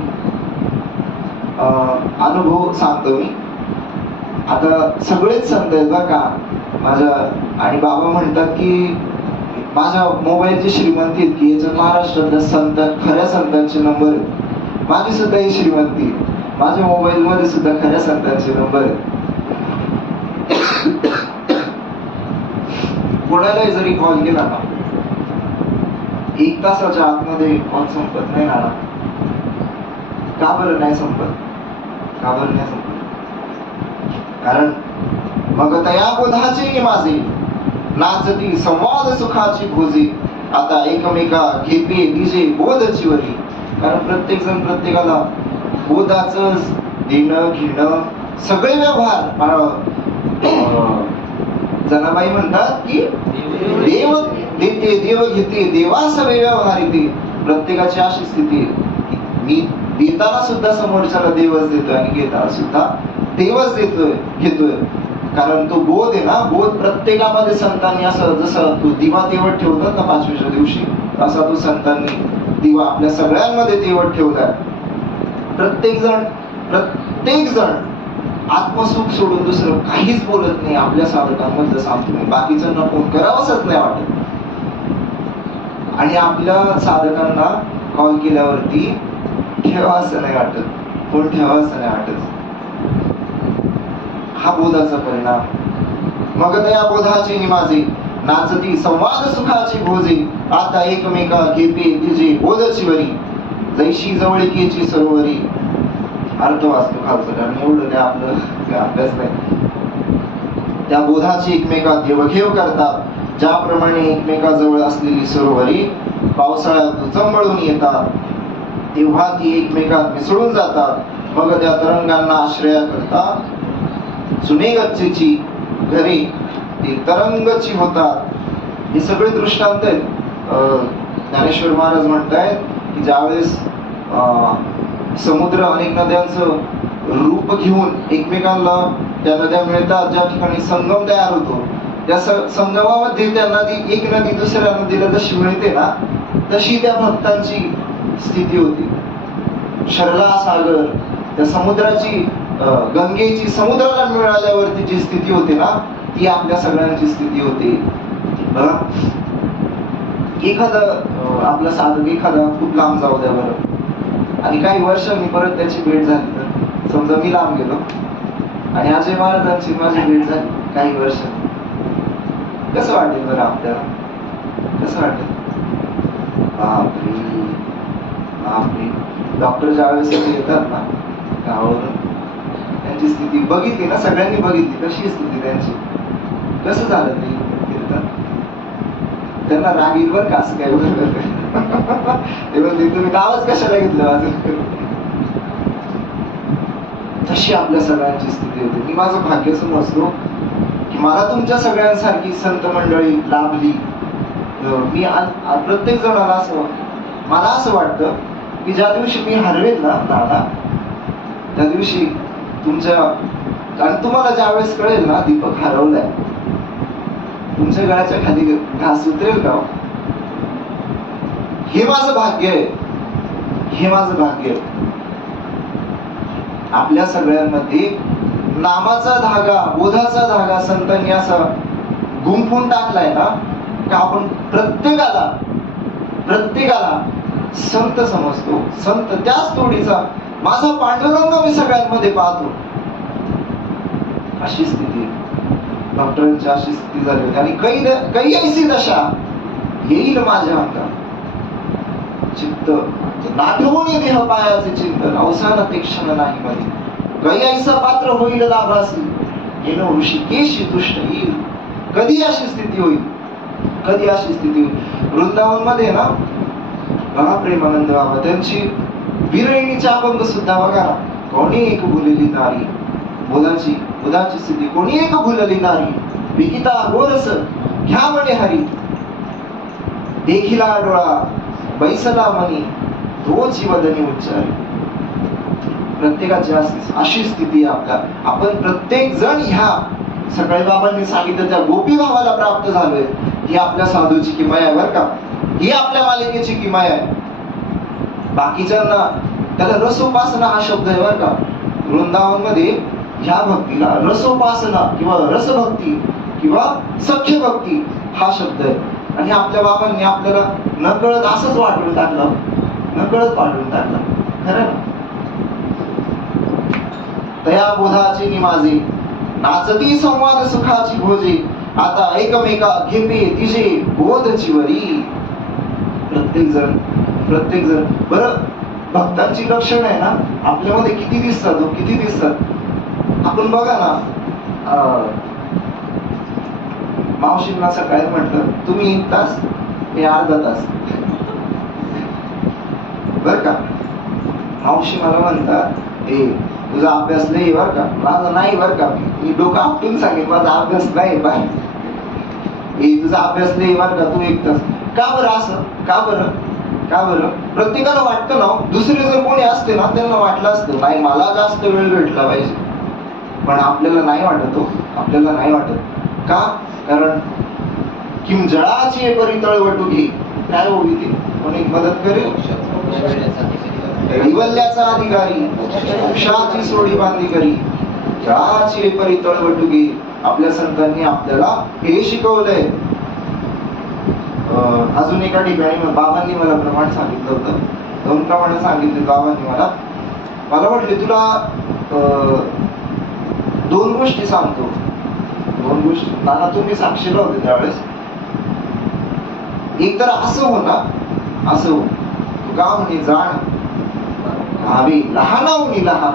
अनुभव सांगतो मी. आता सगळेच संत आहेत बरं का माझ्या, आणि बाबा म्हणतात की माझ्या मोबाईलची श्रीमंती आहेत की याच्यात महाराष्ट्रातल्या संत, खऱ्या संतांचे नंबर आहेत. माझी सुद्धा ही श्रीमंती, माझ्या मोबाईल मध्ये सुद्धा खऱ्या संतांचे नंबर आहेत. कोणालाही जरी कॉल केला ना, 1 तासाच्या आतमध्ये कॉल संपत नाही ना. का बरं नाही संपत? का बरं नाही संपत? कारण मग तया बोधाचे माझे नाचती संवाद सुखाची भोजे. आता एकमेका घेपे तिजे बोधची वरी. कारण प्रत्येक जण प्रत्येकाला बोधाचं देणं घेणं सगळे व्यवहार. जनाबाई म्हणतात की देव देते देव घेते देवा सगळे व्यवहार येते. प्रत्येकाची अशी स्थिती मी देताना सुद्धा समोरच्याला देवच देतोय आणि घेताना सुद्धा देवच देतोय घेतोय. कारण तो बोध आहे ना, बोध प्रत्येकामध्ये संतांनी असं, जसं तो दिवा तेवत ठेवतात ना 5व्याच्या दिवशी, असा तो संतांनी दिवा आपल्या सगळ्यांमध्ये तेवत ठेवलाय. प्रत्येक जण आत्मसुख सोडून दुसरं काहीच बोलत नाही आपल्या साधकांमधलं सांगतो. बाकीच्यांना फोन करावाच नाही वाटत. आणि आपल्या साधकांना कॉल केल्यावरती ठेवा असं नाही वाटत, फोन ठेवा असं नाही वाटत. हा बोधाचा परिणाम. मग त्या बोधाची निमाजे नाचती संवाद सुखाची भोजे. आता एकमेका घेपे तिजे बोधची वरी. जैशी जवळकीची सरोवरी. अर्थ वाचतो खालचं, कारण एवढं काय आपलं अभ्यास नाही. त्या बोधाची एकमेका देवघेव करतात. ज्याप्रमाणे एकमेकाजवळ असलेली सरोवरी पावसाळ्यात चंबळून येतात, तेव्हा ती एकमेकात मिसळून जातात. मग त्या तरंगांना आश्रय करता जुने गच्चीची घरे ती तरंगची होतात. हे सगळे दृष्टांत आहेत. ज्ञानेश्वर महाराज म्हणतायत की ज्यावेळेस समुद्र अनेक नद्यांचं रूप घेऊन एकमेकांना त्या नद्या मिळतात, ज्या ठिकाणी संगम तयार होतो, त्या संगमामध्ये त्या नदी, एक नदी दुसऱ्या नदीला जशी मिळते ना, तशी त्या भक्तांची स्थिती होती. शरला सागर, त्या समुद्राची, गंगेची समुद्राला मिळाल्यावरती जी स्थिती होते ना, ती आपल्या सगळ्यांची स्थिती होती. बघा, एखादा आपला साधक एखादा खूप लांब जाऊ द्या बरं, आणि काही वर्षांनी परत त्याची भेट झाली, तर समजा मी लांब गेलो आणि अजय महाराजांची माझी भेट झाली काही वर्ष, कसं वाटेल बरं आपल्याला? कसं वाटेल? बापरे बापरे. डॉक्टर ज्यावेळेस येतात ना गावावरून, त्यांची स्थिती बघितली ना, सगळ्यांनी बघितली कशी स्थिती त्यांची, कसं झालं ते कीर्तन. त्यांना राग येईल बरं का असं काय ते म्हणते तुम्ही गावच कशाला घेतलं माझं. तशी आपल्या सगळ्यांची स्थिती होती. मी माझं भाग्य समजतो की मला तुमच्या सगळ्यांसारखी संत मंडळी लाभली. मी प्रत्येक जणाला असं, मला असं वाटतं की ज्या दिवशी मी हरवेल ना दादा, त्या दिवशी तुमच्या, आणि तुम्हाला ज्या वेळेस कळेल ना दीपक हरवलाय, तुमच्या गळ्याच्या खाली घास उतरेल का? हे माझं भाग्य आहे, हे माझं भाग्य आहे. आपल्या सगळ्यांमध्ये नामाचा धागा, बोधाचा धागा संतांनी असा गुंफून टाकलाय ना, का आपण प्रत्येकाला संत समजतो. संत त्याच तोडीचा माझा पांडुरंग मी सगळ्यांमध्ये पाहतो. अशी स्थिती डॉक्टरांची अशी स्थिती झाली होती. आणि काही ऐसी दशा येईल माझ्या अंगात, चित्त नाठवून देह पायाचे चिंतन, अवसान ते क्षण नाही मध्ये. काही ऐसा पात्र होईल लाभासी, येणं ऋषिकेशी तुष्ट येईल. कधी अशी स्थिती होईल, कधी अशी स्थिती होईल. वृंदावन मध्ये ना बघा प्रेमानंद बाबा त्यांची विरहिणीचे अभंग सुद्धा बघा ना. कोणी एक भुलेली नारी, बोधाची स्थिती, कोणी एक भुलली नारी, विकिता गोरस घ्या म्हणे हरी, देखिला डोळा बैसला मनी, रोज वदनी उच्चारी. प्रत्येकाची अशी स्थिती आपल्या, आपण प्रत्येक जण ह्या सकाळी बाबांनी सांगितलं त्या गोपी भावाला प्राप्त झालोय. ही आपल्या साधूची किमया आहे बरं का. ही आपल्या मालिकेची किमया आहे. बाकीच्यांना त्याला रसोपासना हा शब्द आहे बरं का. वृंदावन मध्ये ह्या भक्तीला रसोपासना किंवा रसभक्ती किंवा सख्य भक्ती हा शब्द आहे. आणि आपल्या बाबांनी आपल्याला नकळत असंच वाटून टाकलं, नकळत वाटून टाकलं. खरं ना. तया बोधाची निमाजे नाचती संवाद सुखाची भोजे आता एकमेका घेते तिचे बोधची वरी. प्रत्येक जण बरं भक्तांची लक्षण आहे ना आपल्यामध्ये किती दिसतात, किती दिसतात. आपण बघा ना, मावशींना सकाळी म्हटलं तुम्ही 1 तास हे अर्धा तास बर का. मावशी मला म्हणतात ए तुझा अभ्यास नाही बर का. माझा नाही बर का. मी डोकं आपटून सांगेन माझा अभ्यास नाही बाय. तुझा अभ्यास नाही बर का. तू 1 तास का बरं असं, का बरं, का बरं. प्रत्येकाला वाटतं ना, दुसरे जर कोणी असते ना त्यांना वाटलं असतं नाही मला जास्त वेळ भेटला पाहिजे. पण आपल्याला नाही वाटत हो, आपल्याला नाही वाटत. का? कारण किम जळाची परी तळवटू घे. काय होईल ती कोणी मदत करेल. कैवल्याचा अधिकारी मोक्षाची सोडी बांधी करी जळाची परी तळवटू घे. आपल्या संतांनी आपल्याला हे शिकवलंय. अजून एका ठिकाणी बाबांनी मला प्रमाण सांगितलं होतं, 2 प्रमाणे सांगितले बाबांनी मला. मला म्हटले तुला 2 गोष्टी सांगतो. 2 गोष्टी नाना तुम्ही साक्षीला होते त्यावेळेस. एक तर असं हो ना, असं हो तू का म्हणे जाण भावी लहानाहून लहान,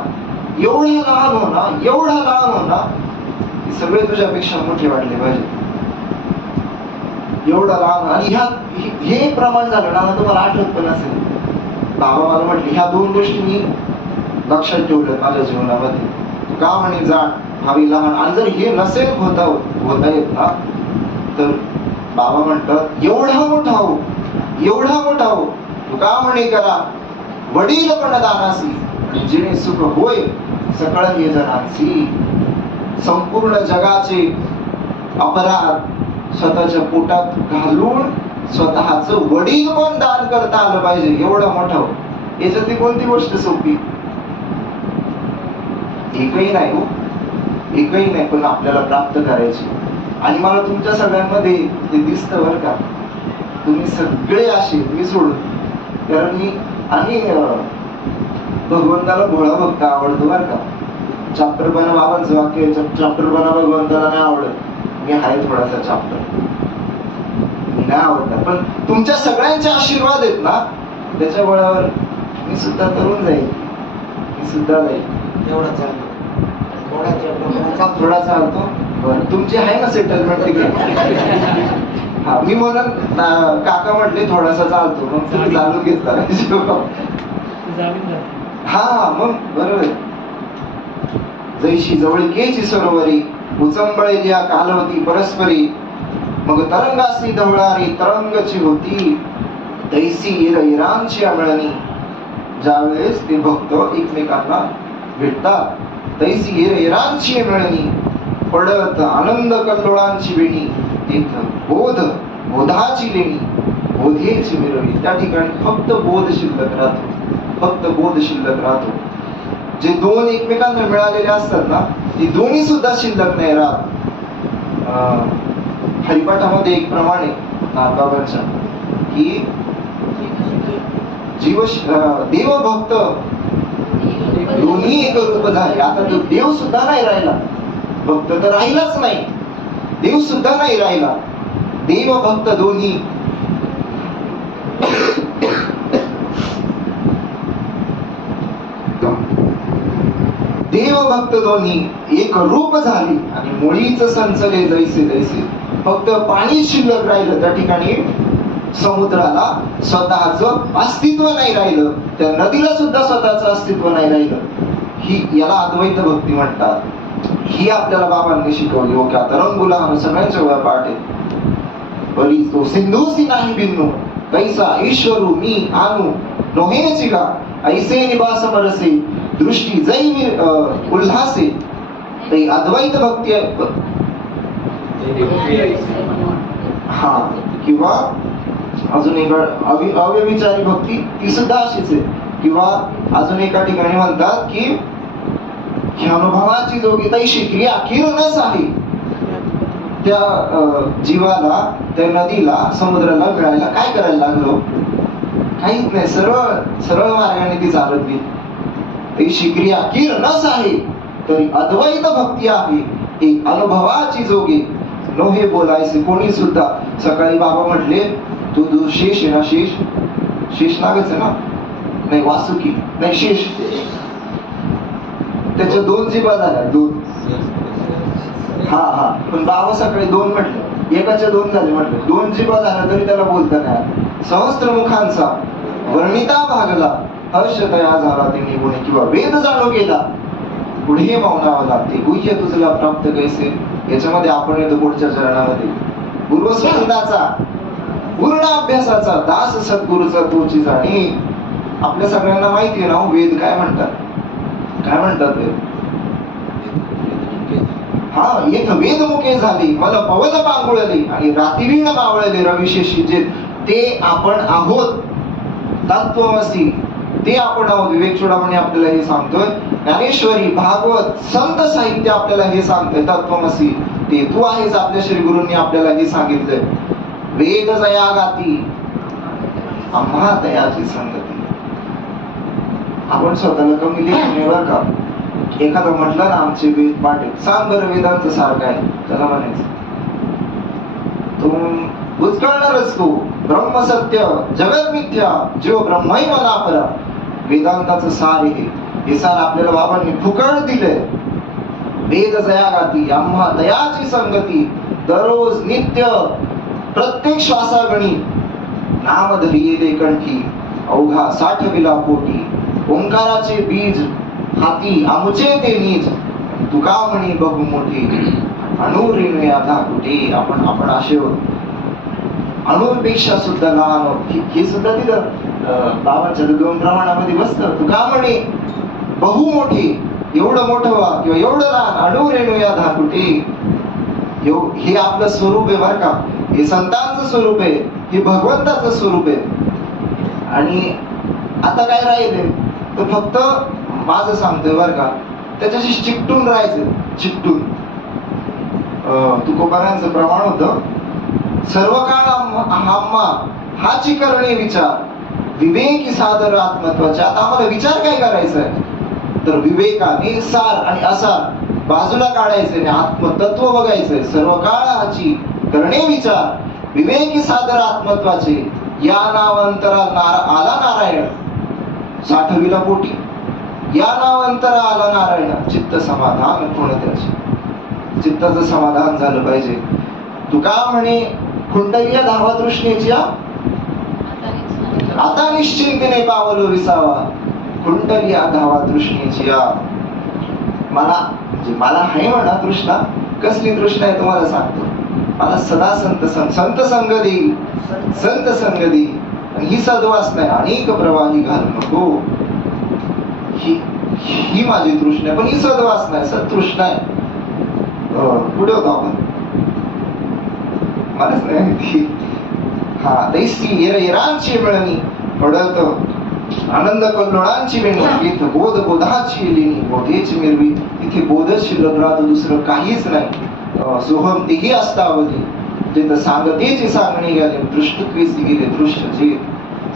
एवढा लहान हो ना, एवढा लहान हो ना की सगळे तुझ्यापेक्षा मोठे वाटले पाहिजे. एवढा लहान. आणि हे प्रमाण झालं ना तुम्हाला आठवत पण असेल. बाबा मला म्हटले ह्या 2 गोष्टी मी लक्षात ठेवल्या माझ्या जीवनामध्ये. तू का म्हणे जाण भावी लहान. आणि जर हे नसेल होता येत ना तर बाबा म्हणतात एवढा मोठा हो, एवढा मोठा हो तू का म्हणे करा वडील पण दानासी जिने सुख होय सकळ हे जनांसी. संपूर्ण जगाचे अपराध स्वतःच्या पोटात घालून स्वतःच वडील पण दान करता आलं पाहिजे. एवढं मोठं हो. याच्यातली कोणती गोष्ट सोपी. एकही नाही हो, एकही नाही. पण आपल्याला प्राप्त करायची. आणि मला तुमच्या सगळ्यांमध्ये ते दिसतं बरं का. तुम्ही सगळे असे मी सोडून. कारण मी आणि भगवंताला भोळा भक्त आवडतो बरं का. चाप्टरपणा बाबांचं वाक्य चाप्टरपणा भगवंताला नाही आवडत. मी आहे थोडासा चाप्टर, मी नाही आवडत. पण तुमच्या सगळ्यांचे आशीर्वाद आहेत ना त्याच्या बळावर मी सुद्धा तरुण जाईल, मी सुद्धा जाईल. एवढा चालतो, थोडा चालतो. तुमची आहे ना सेटलमेंट तिकडे. हा मी म्हणून काका म्हटले थोडासा चालतो मग तुम्ही चालू घेतला. हा मग बरोबर. जैशी जवळिकेची सरोवरी उचंबळेली कालवती परस्परी मग तरंगासी धवळारी तरंगची होती तैसी इरांची अमळणी. ज्यावेळेस ते भक्त एकमेकांना भेटतात तैसी इरांची मिळणी पडत आनंद कल्लोळांची वेणी तिथं बोधाची लेणी बोधेची मिरवणी. त्या ठिकाणी फक्त बोध शिल्लक राहतो, फक्त बोध शिल्लक राहतो. जे 2 एकमेकांना मिळालेले असतात ना ते दोन्ही सुद्धा शिल्लक नाही राहत. हरिपाठामध्ये एक प्रमाणे नाथबाबांच्या की देवभक्त दोन्ही एक रूप झाले. आता तो देव सुद्धा नाही राहिला, भक्त तर राहिलाच नाही, देव सुद्धा नाही राहिला. देव भक्त दोन्ही देव भक्त दोन्ही एक रूप झाली आणि मुळीच संचले जैसे तैसे. फक्त पाणी शिल्लक राहिलं त्या ठिकाणी. समुद्राला स्वतःच अस्तित्व नाही राहिलं, त्या नदीला सुद्धा स्वतःच अस्तित्व नाही राहिलं. ही याला अद्वैत भक्ती म्हणतात. ही आपल्याला बाबांनी शिकवली. ओके तरंगुला सगळ्यांच्या वेळा पाठ आहे. बरी तो सिंधूसी नाही बिंदू कैसा ईश्वरू मी आणू नोहेची का ऐसे निवास मरसे दृष्टी जै उल्हासे. अद्वैत भक्ती हा किंवा अजून एक अव्यभिचारी भक्ती ती सुद्धा अशीच आहे. किंवा अजून एका ठिकाणी म्हणतात की ह्या अनुभवाची जोगी तैशी क्रिया किरणच आहे. त्या जीवाला, त्या नदीला, समुद्राला भिडायला काय करायला लागलो? काहीच नाही, सरळ सरळ मार्गाने ती चालत गेली. तैशी क्रिया किरणच आहे. तरी अद्वैत भक्ती आहे, एक अनुभवाची जोगी. नोहे बोलायचे कोणी सुद्धा. सकाळी बाबा म्हटले तू शेष आहे ना? शेष नागच आहे ना? नाही, वासुकी नाही, शेष. त्याच्या 2 जिभा झाल्या, 2. हा पण बाबा सकाळी 2 म्हटले, एकाच्या 2 झाले म्हटले. 2 जिभा झाल्या तरी त्याला बोलता नाही. सहस्त्र मुखांचा वर्णिता भागला, हर्ष तया झाला ते निघून. किंवा वेद जाणू गेला, पुढे मौनावं लागते. गुह्य तुझला प्राप्त कैसे, याच्यामध्ये आपण येतो पुढच्या चरणामध्ये. पूर्वस्वंदाचा पूर्ण अभ्यासाचा दास सद्गुरूचा तोची जाणी. आपल्या सगळ्यांना माहिती आहे ना वेद काय म्हणतात? काय म्हणतात ते? हा, एक वेदमुखे झाली, मला पवन पांगुळली आणि रात्रीण मावळले रविशेषी. जे ते आपण आहोत, तत्वमसी ते आपण आहोत. विवेक चूडामणी आपल्याला हे सांगतोय. ज्ञानेश्वरी, भागवत, संत साहित्य आपल्याला हे सांगतोय, तत्वमसी ते तू आहेस. आपल्या श्री गुरूंनी आपल्याला हे सांगितलंय. वेद जया गाती आम्हा तयाची संगती. आपण स्वतःला कमी लेखून बरं का. एखादं म्हटलं ना आमचे वेद पाठ आहेत, सांग बरं वेदांचं सार काय, त्याला म्हणायचं तू उचकळणारच. तू ब्रह्म सत्य जगत मिथ्या जीव ब्रह्मही मला परा. वेदांताचं सार हे सार आपल्याला बाबांनी फुकट दिलंय. वेद जया गाती आम्हा दयाची संगती. दररोज नित्य प्रत्येक श्वासागणी नाम धरिये दे कंठी. अवघा 60 विला पोटी. ओंकाराचे बीज हाती आमुचे ते नीज. तुका म्हणी बघू मोठी अणुरेणू याधा कुठे. आपण असे अणुपेक्षा सुद्धा लहान. हे सुद्धा तिथं बाबांच्या 2 प्रमाणामध्ये बसतं. तुका म्हणे बहु मोठी, एवढं मोठं व्हा किंवा एवढं लहान. अणुरेणू याधा कुठे. हे आपलं स्वरूप आहे बरं का. हे संतांचं स्वरूप आहे, हे भगवंताचं स्वरूप आहे. आणि आता काय राहिले तर फक्त माझं सांगतोय बरं का, त्याच्याशी चिकटून राहायचं. चिकटून तुकोबारांचं प्रमाण होतं, सर्व काळ आम्हा हाची करणे विचार. विवेकी सादर आत्मत्वाचे. आता आम्हाला विचार काय करायचा आहे तर विवेकाने सार आणि असार बाजूला काढायचे आणि आत्मतत्व बघायचंय. सर्व काळ हाची करणे विचार. विवेकी सादर आत्मत्वाचे. या नावांतरा आला नारायण. 60 विला पोटी. या नावांतरा आला नारायण. चित्त समाधान पूर्ण त्याचे. चित्ताचं समाधान झालं पाहिजे. तुका म्हणे कुंडलीय धावा तृष्णेच्या आता निश्चिंतीने पावलो विसावा. कुंडलीय धावा तृष्णेची. मला आहे म्हणा तृष्णा. कसली तृष्णा आहे तुम्हाला सांगतो. मला सदा संत संग देईल. संत संग देईल. आणि ही सद्वास नाही अनेक प्रवाही घालू नको. ही माझी तृष्णा आहे. पण ही सद्वास नाही, सत्तृष्णा आहे. पुढे होतो आपण. मलाच नाही माहिती. हा, दैसी येरांची मिळणी पडत आनंद कल्लोळांची वेणी. इथं बोध बोधाची लेणी. बोधेची मिरवी. तिथे बोधच शिल्लक राहतो, दुसरं काहीच नाही. सोहम तेही असतावधी. जिथं सांगतेची सांगणी गेले. दृष्टत्वेची गेले दृश्य. जे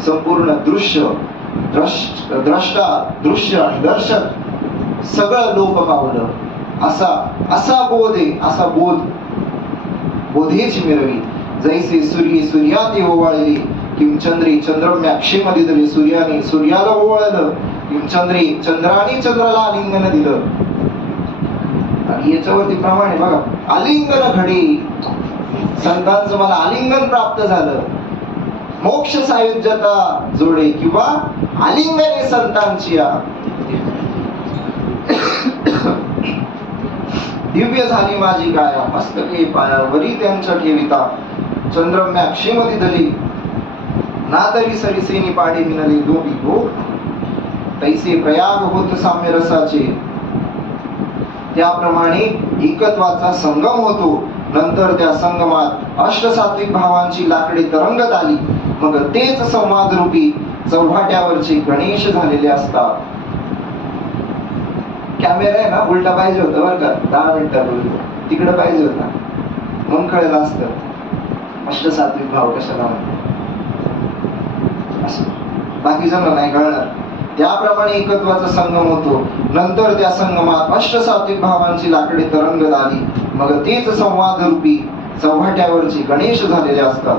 संपूर्ण दृश्य, द्रष्टा, दृश्य आणि दर्शक सगळं लोक पावलं. असा बोध आहे. असा बोधेची मिरवी. जैसे सूर्य सूर्याते ओवाळले. किंचंद्री चंद्रम्याक्षेमध्ये दिले. सूर्याने सूर्याला ओवाळलं. किंचंद्री चंद्राने चंद्राला आलिंगन दिलं. आणि याच्यावरती प्रमाणे बघा, आलिंगन घडी. संतांचं मला आलिंगन प्राप्त झालं. मोक्ष सायुज्यता जोडे किंवा आलिंगने संतांची. दिव्य झाली माझी काया. मस्तके पायावरी त्यांच्या ठेविता. चंद्रम्याक्षेमध्ये दली. नादरी सरिसेनी पाडे मिनले दोबी भोग. तैसे प्रयाग होत साम्य रसाचे. त्याप्रमाणे एकत्वाचा संगम होतो. नंतर त्या संगमात अष्टसात्विक भावांची लाकडे तरंगत आली. मग तेच संवाद रूपी चौघाट्यावरचे गणेश झालेले असतात. कॅमेरा आहे ना उलटा पाहिजे होता बरं का, 10 मिनिटापूर्वी तिकडे पाहिजे होता, मग कळलं असतं अष्टसात्विक भाव कशाला असं. बाकी जण नाही कळणार. त्याप्रमाणे एकत्वाचा संगम होतो. नंतर त्या संगमात अष्टसात्विक भावांची लाकडी तरंगत आली. मग तेच संवाद रूपी चौघाट्यावरचे गणेश झालेले असतात.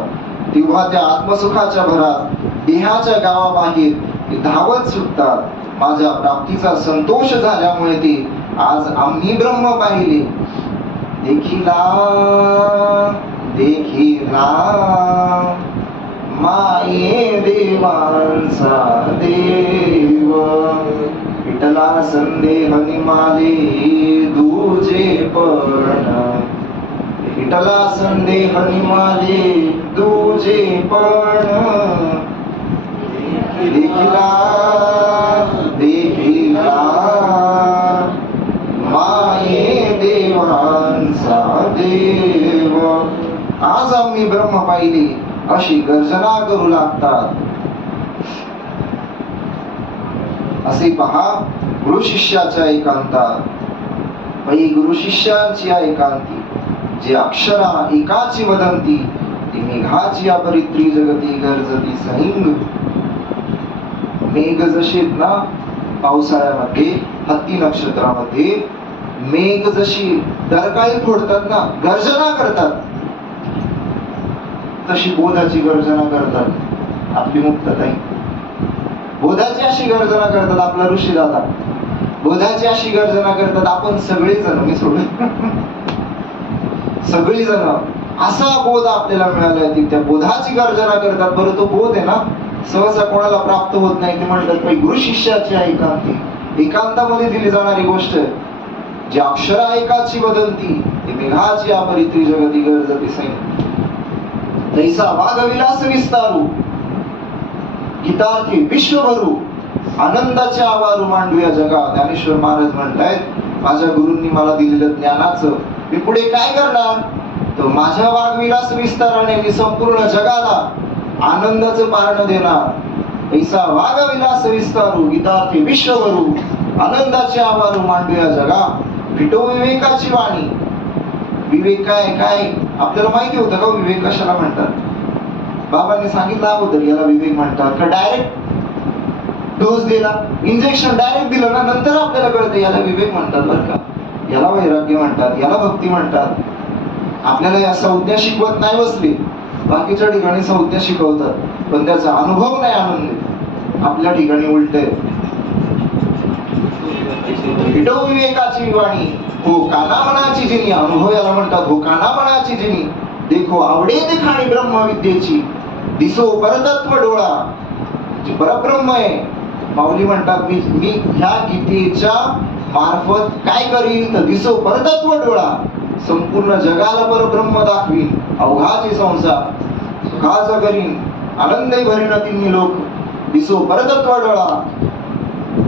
तेव्हा त्या आत्मसुखाच्या भरात देहाच्या गावाबाहेर ते धावत सुटतात. माझ्या प्राप्तीचा संतोष झाल्यामुळे ते आज आम्ही ब्रह्म पाहिले. देखिला देखिला माये देवांचा देव, विठला संदेह निमाले दूजे पण, विठला संदेह निमाले दूजे पण, देखिला देखिला माये देवांचा देव, आज आम्ही ब्रह्म पाहिले अशी गर्जना करू लागतात. असे पहा गुरु शिष्याच्या एकांतात. पै गुरु शिष्यांची एकांती, जे अक्षरा एकाची वदंती, ती मेघाची अपरित्री जगती गर्जती सहिंग. मेघ जसे ना पावसाळ्यामध्ये हत्ती नक्षत्रामध्ये मेघ जशी डरकाळी फोडतात ना, गर्जना करतात, तशी बोधाची गर्जना करतात आपली मुक्तताई. बोधाची अशी गर्जना करतात आपला ऋषी दादा, बोधाची अशी गर्जना करतात आपण सगळेजण, मी सोडून सगळीजण. असा बोध आपल्याला मिळाला, त्या बोधाची गर्जना करतात. बरं तो बोध आहे ना सहसा कोणाला प्राप्त होत नाही. ते म्हणतात गुरु शिष्याची एकांती, एकांतामध्ये दिली जाणारी गोष्ट, जी अक्षरा एकाची वदंती, ती मेघाची अपरित्री जगती गर्जती सैन. तैसा वाघ विलास विस्तारू, गीतार्थी विश्वभरू, आनंदाच्या आवारू मांडूया जगा. ज्ञानेश्वर महाराज म्हणतायत माझ्या गुरूंनी मला दिलेलं ज्ञानाचं मी पुढे काय करणार, तर माझ्या वाघविलास विस्ताराने मी संपूर्ण जगाला आनंदाचं पारण देणार. ऐसा वाघविलास विस्तारू, गीतार्थी विश्वभरू, आनंदाचे आवारू मांडूया जगा. फिटो विवेकाची वाणी. विवेक काय काय आपल्याला माहिती होतं का? विवेक कशाला म्हणतात? बाबांनी सांगितलं अगोदर याला विवेक म्हणतात का? डायरेक्ट डोस दिला, इंजेक्शन डायरेक्ट दिलं ना, नंतर आपल्याला कळतं याला विवेक म्हणतात बरं का, याला वैराग्य म्हणतात, याला भक्ती म्हणतात. आपल्याला या संज्ञा शिकवत नाही बसली, बाकीच्या ठिकाणी संज्ञा शिकवतात, पण त्याचा अनुभव नाही आनंद. आपल्या ठिकाणी उलट आहे. विवेकाची वाणी हो काना मनाची जिनी, अनुभव याला म्हणतात हो काना मनाची जिनी. देखो आवडे देखाणी ब्रह्मविद्येची, दिसो परतत्व डोळा. जे परब्रह्म आहे, माऊली म्हणतात मी ह्या गीतेच्या मार्फत काय करीन, तर दिसो परतत्व डोळा. संपूर्ण जगाला परब्रह्म दाखवीन. अवघाचे संसार सुखाचा करीन, आनंदही भरीन तिन्ही लोक. दिसो परतत्व डोळा,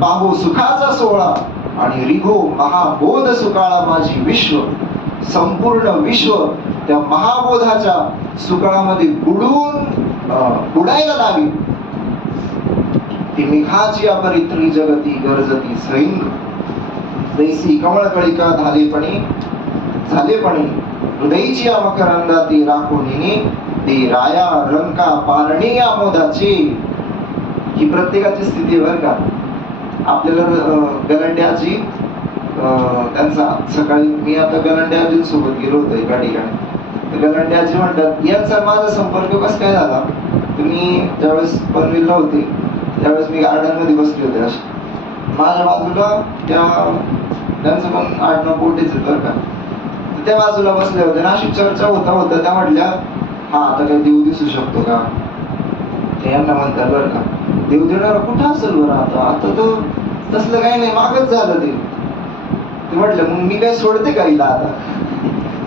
पाहो सुखाचा सोहळा. आणि रिघो महाबोध सुकाळा माझी विश्व. संपूर्ण विश्व त्या महाबोधाच्या सुकाळामध्ये बुडायला लावी. ती मेघाची अपरित्री जगती गर्जती सैंग. जैसी कमळकळिका झालेपणी हृदयची मकरंदाती राखोनी, ते राया रंका पारणी आमोदाची. ही प्रत्येकाची स्थिती बरं का. आपल्याला गलंड्याची त्यांचा सकाळी मी आता गलंड्याजींसोबत गेलो होतो एका ठिकाणी. गलंड्याजी म्हणतात यांचा माझा संपर्क कसा काय झाला, तुम्ही ज्यावेळेस पनवेलला होते त्यावेळेस मी गार्डन मध्ये बसले होते. माझ्या बाजूला त्यांचं पण 8-9 पोटेच बरं का, त्या बाजूला बसले होते ना. अशी चर्चा होता त्या म्हटल्या हा आता काही देव दिसू शकतो का. ते यांना म्हणतात बरं का, देव देणार कुठं असेल बरं आता तर तसलं काही नाही, मागच झालं ते. म्हटलं मग मी काय सोडते का हिला आता.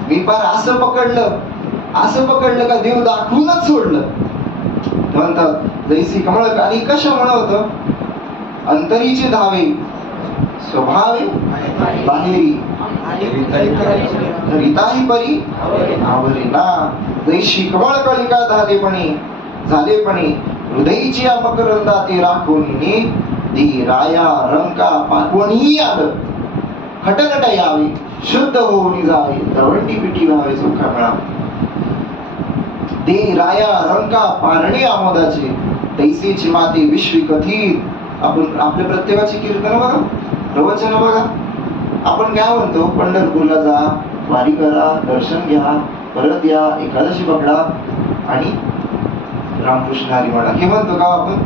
मी फार असं पकडलं का देव दाखवूनच सोडलं. म्हणतात जैसी कमळ. आणि कशामुळे होतं, अंतरीचे धावे स्वभावे बाहेरी, रिताही परी आवरे ना. जैशी कमळ कळिका झालेपणी झालेपणे हृदयची मकरंदा ते राखोनी दी राया रंका कोणीही आलं खटखट यावे शुद्ध होऊन जावे दवंडी पिटी व्हावे सुखा मिळा दे राया रंका पारणे आमोदाचे तैसेची माते विश्वी कथित. आपण आपल्या प्रत्येकाची कीर्तन बघा, प्रवचन बघा. आपण काय म्हणतो, पंढरपूरला जा, वारी करा, दर्शन घ्या, परत या, एकादशी पकडा आणि रामकृष्ण हरी म्हणा, हे म्हणतो का आपण?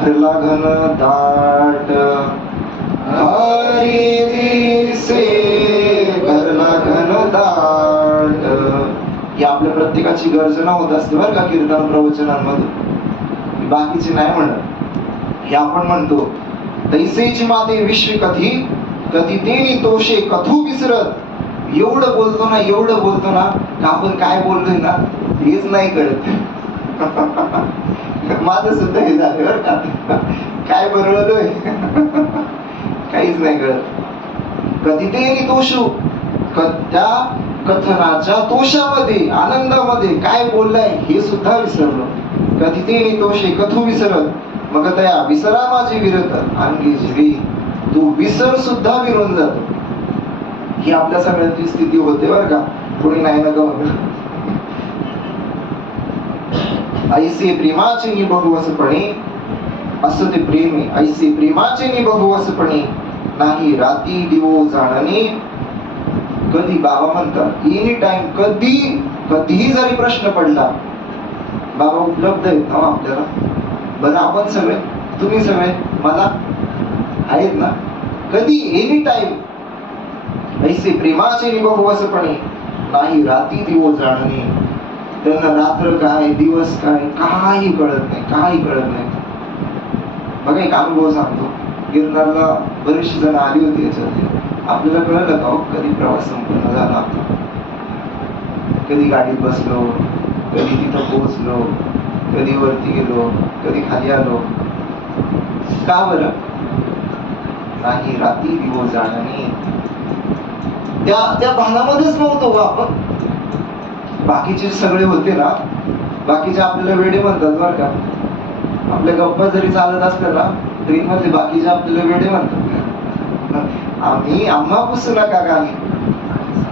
हरला घन दाट हरी दिसे हरला घन दाट, ही आपल्या प्रत्येकाची गर्जना होत असते बरं का कीर्तन प्रवचनांमध्ये, बाकीचे नाही म्हणत. हे आपण म्हणतो तैसेची माते विश्व कधी कधी तेनी तोषे कथू विसरत. एवढं बोलतो ना, एवढं बोलतो ना, का आपण काय बोललोय ना हेच नाही कळत. माझं सुद्धा हे झालं बरं का, काय बरळलोय काहीच नाही कळत. कधी तेनी तोषू, त्या कथनाच्या तोषामध्ये आनंदामध्ये काय बोललाय हे सुद्धा विसरलो. कधी तेनी तोषे कथू विसरत मग तया विसरा माझी विरत अंगी जीवी. तू विसर सुद्धा विरून जातो. ही आपल्या सगळ्यांची स्थिती होते बरं का, कोणी नाही ना गं. ऐसे प्रेमाचे निबहुवसपणे, असं ते प्रेम आहे. ऐसे प्रेमाचे निबहुवसपणे नाही राती दिवो जाणणे. कधी बाबा म्हणतात एनी टाइम, कधीही जरी प्रश्न पडला, बाबा उपलब्ध आहेत ना आपल्याला. बरं आपण सगळे, तुम्ही सगळे मला आहेत ना, कधी एनी टाइम. ऐसे प्रेमाचे निबहुवसपणे नाही राती दिवो जाणणे. त्यांना रात्र काय दिवस काय काही कळत नाही, काही कळत नाही. बघा एक अनुभव सांगतो. गिरनारला बरीचशी जण आली होती याच्यात. आपल्याला कळलं का कधी प्रवास संपन्न झाला आपला, कधी गाडीत बसलो, कधी तिथं पोहोचलो, कधी वरती गेलो, कधी खाली आलो. का बरं? नाही राती दिवो जाणणे. त्या भानामध्येच नव्हतो आपण. बाकीचे सगळे होते ना, बाकीचे आपल्याला वेडे म्हणतात बरं का. आपल्या गप्पा जरी चालत असल्या ना ट्रेन मध्ये, बाकीचे आपल्याला वेडे म्हणतात. आम्हा पुसू नका काही,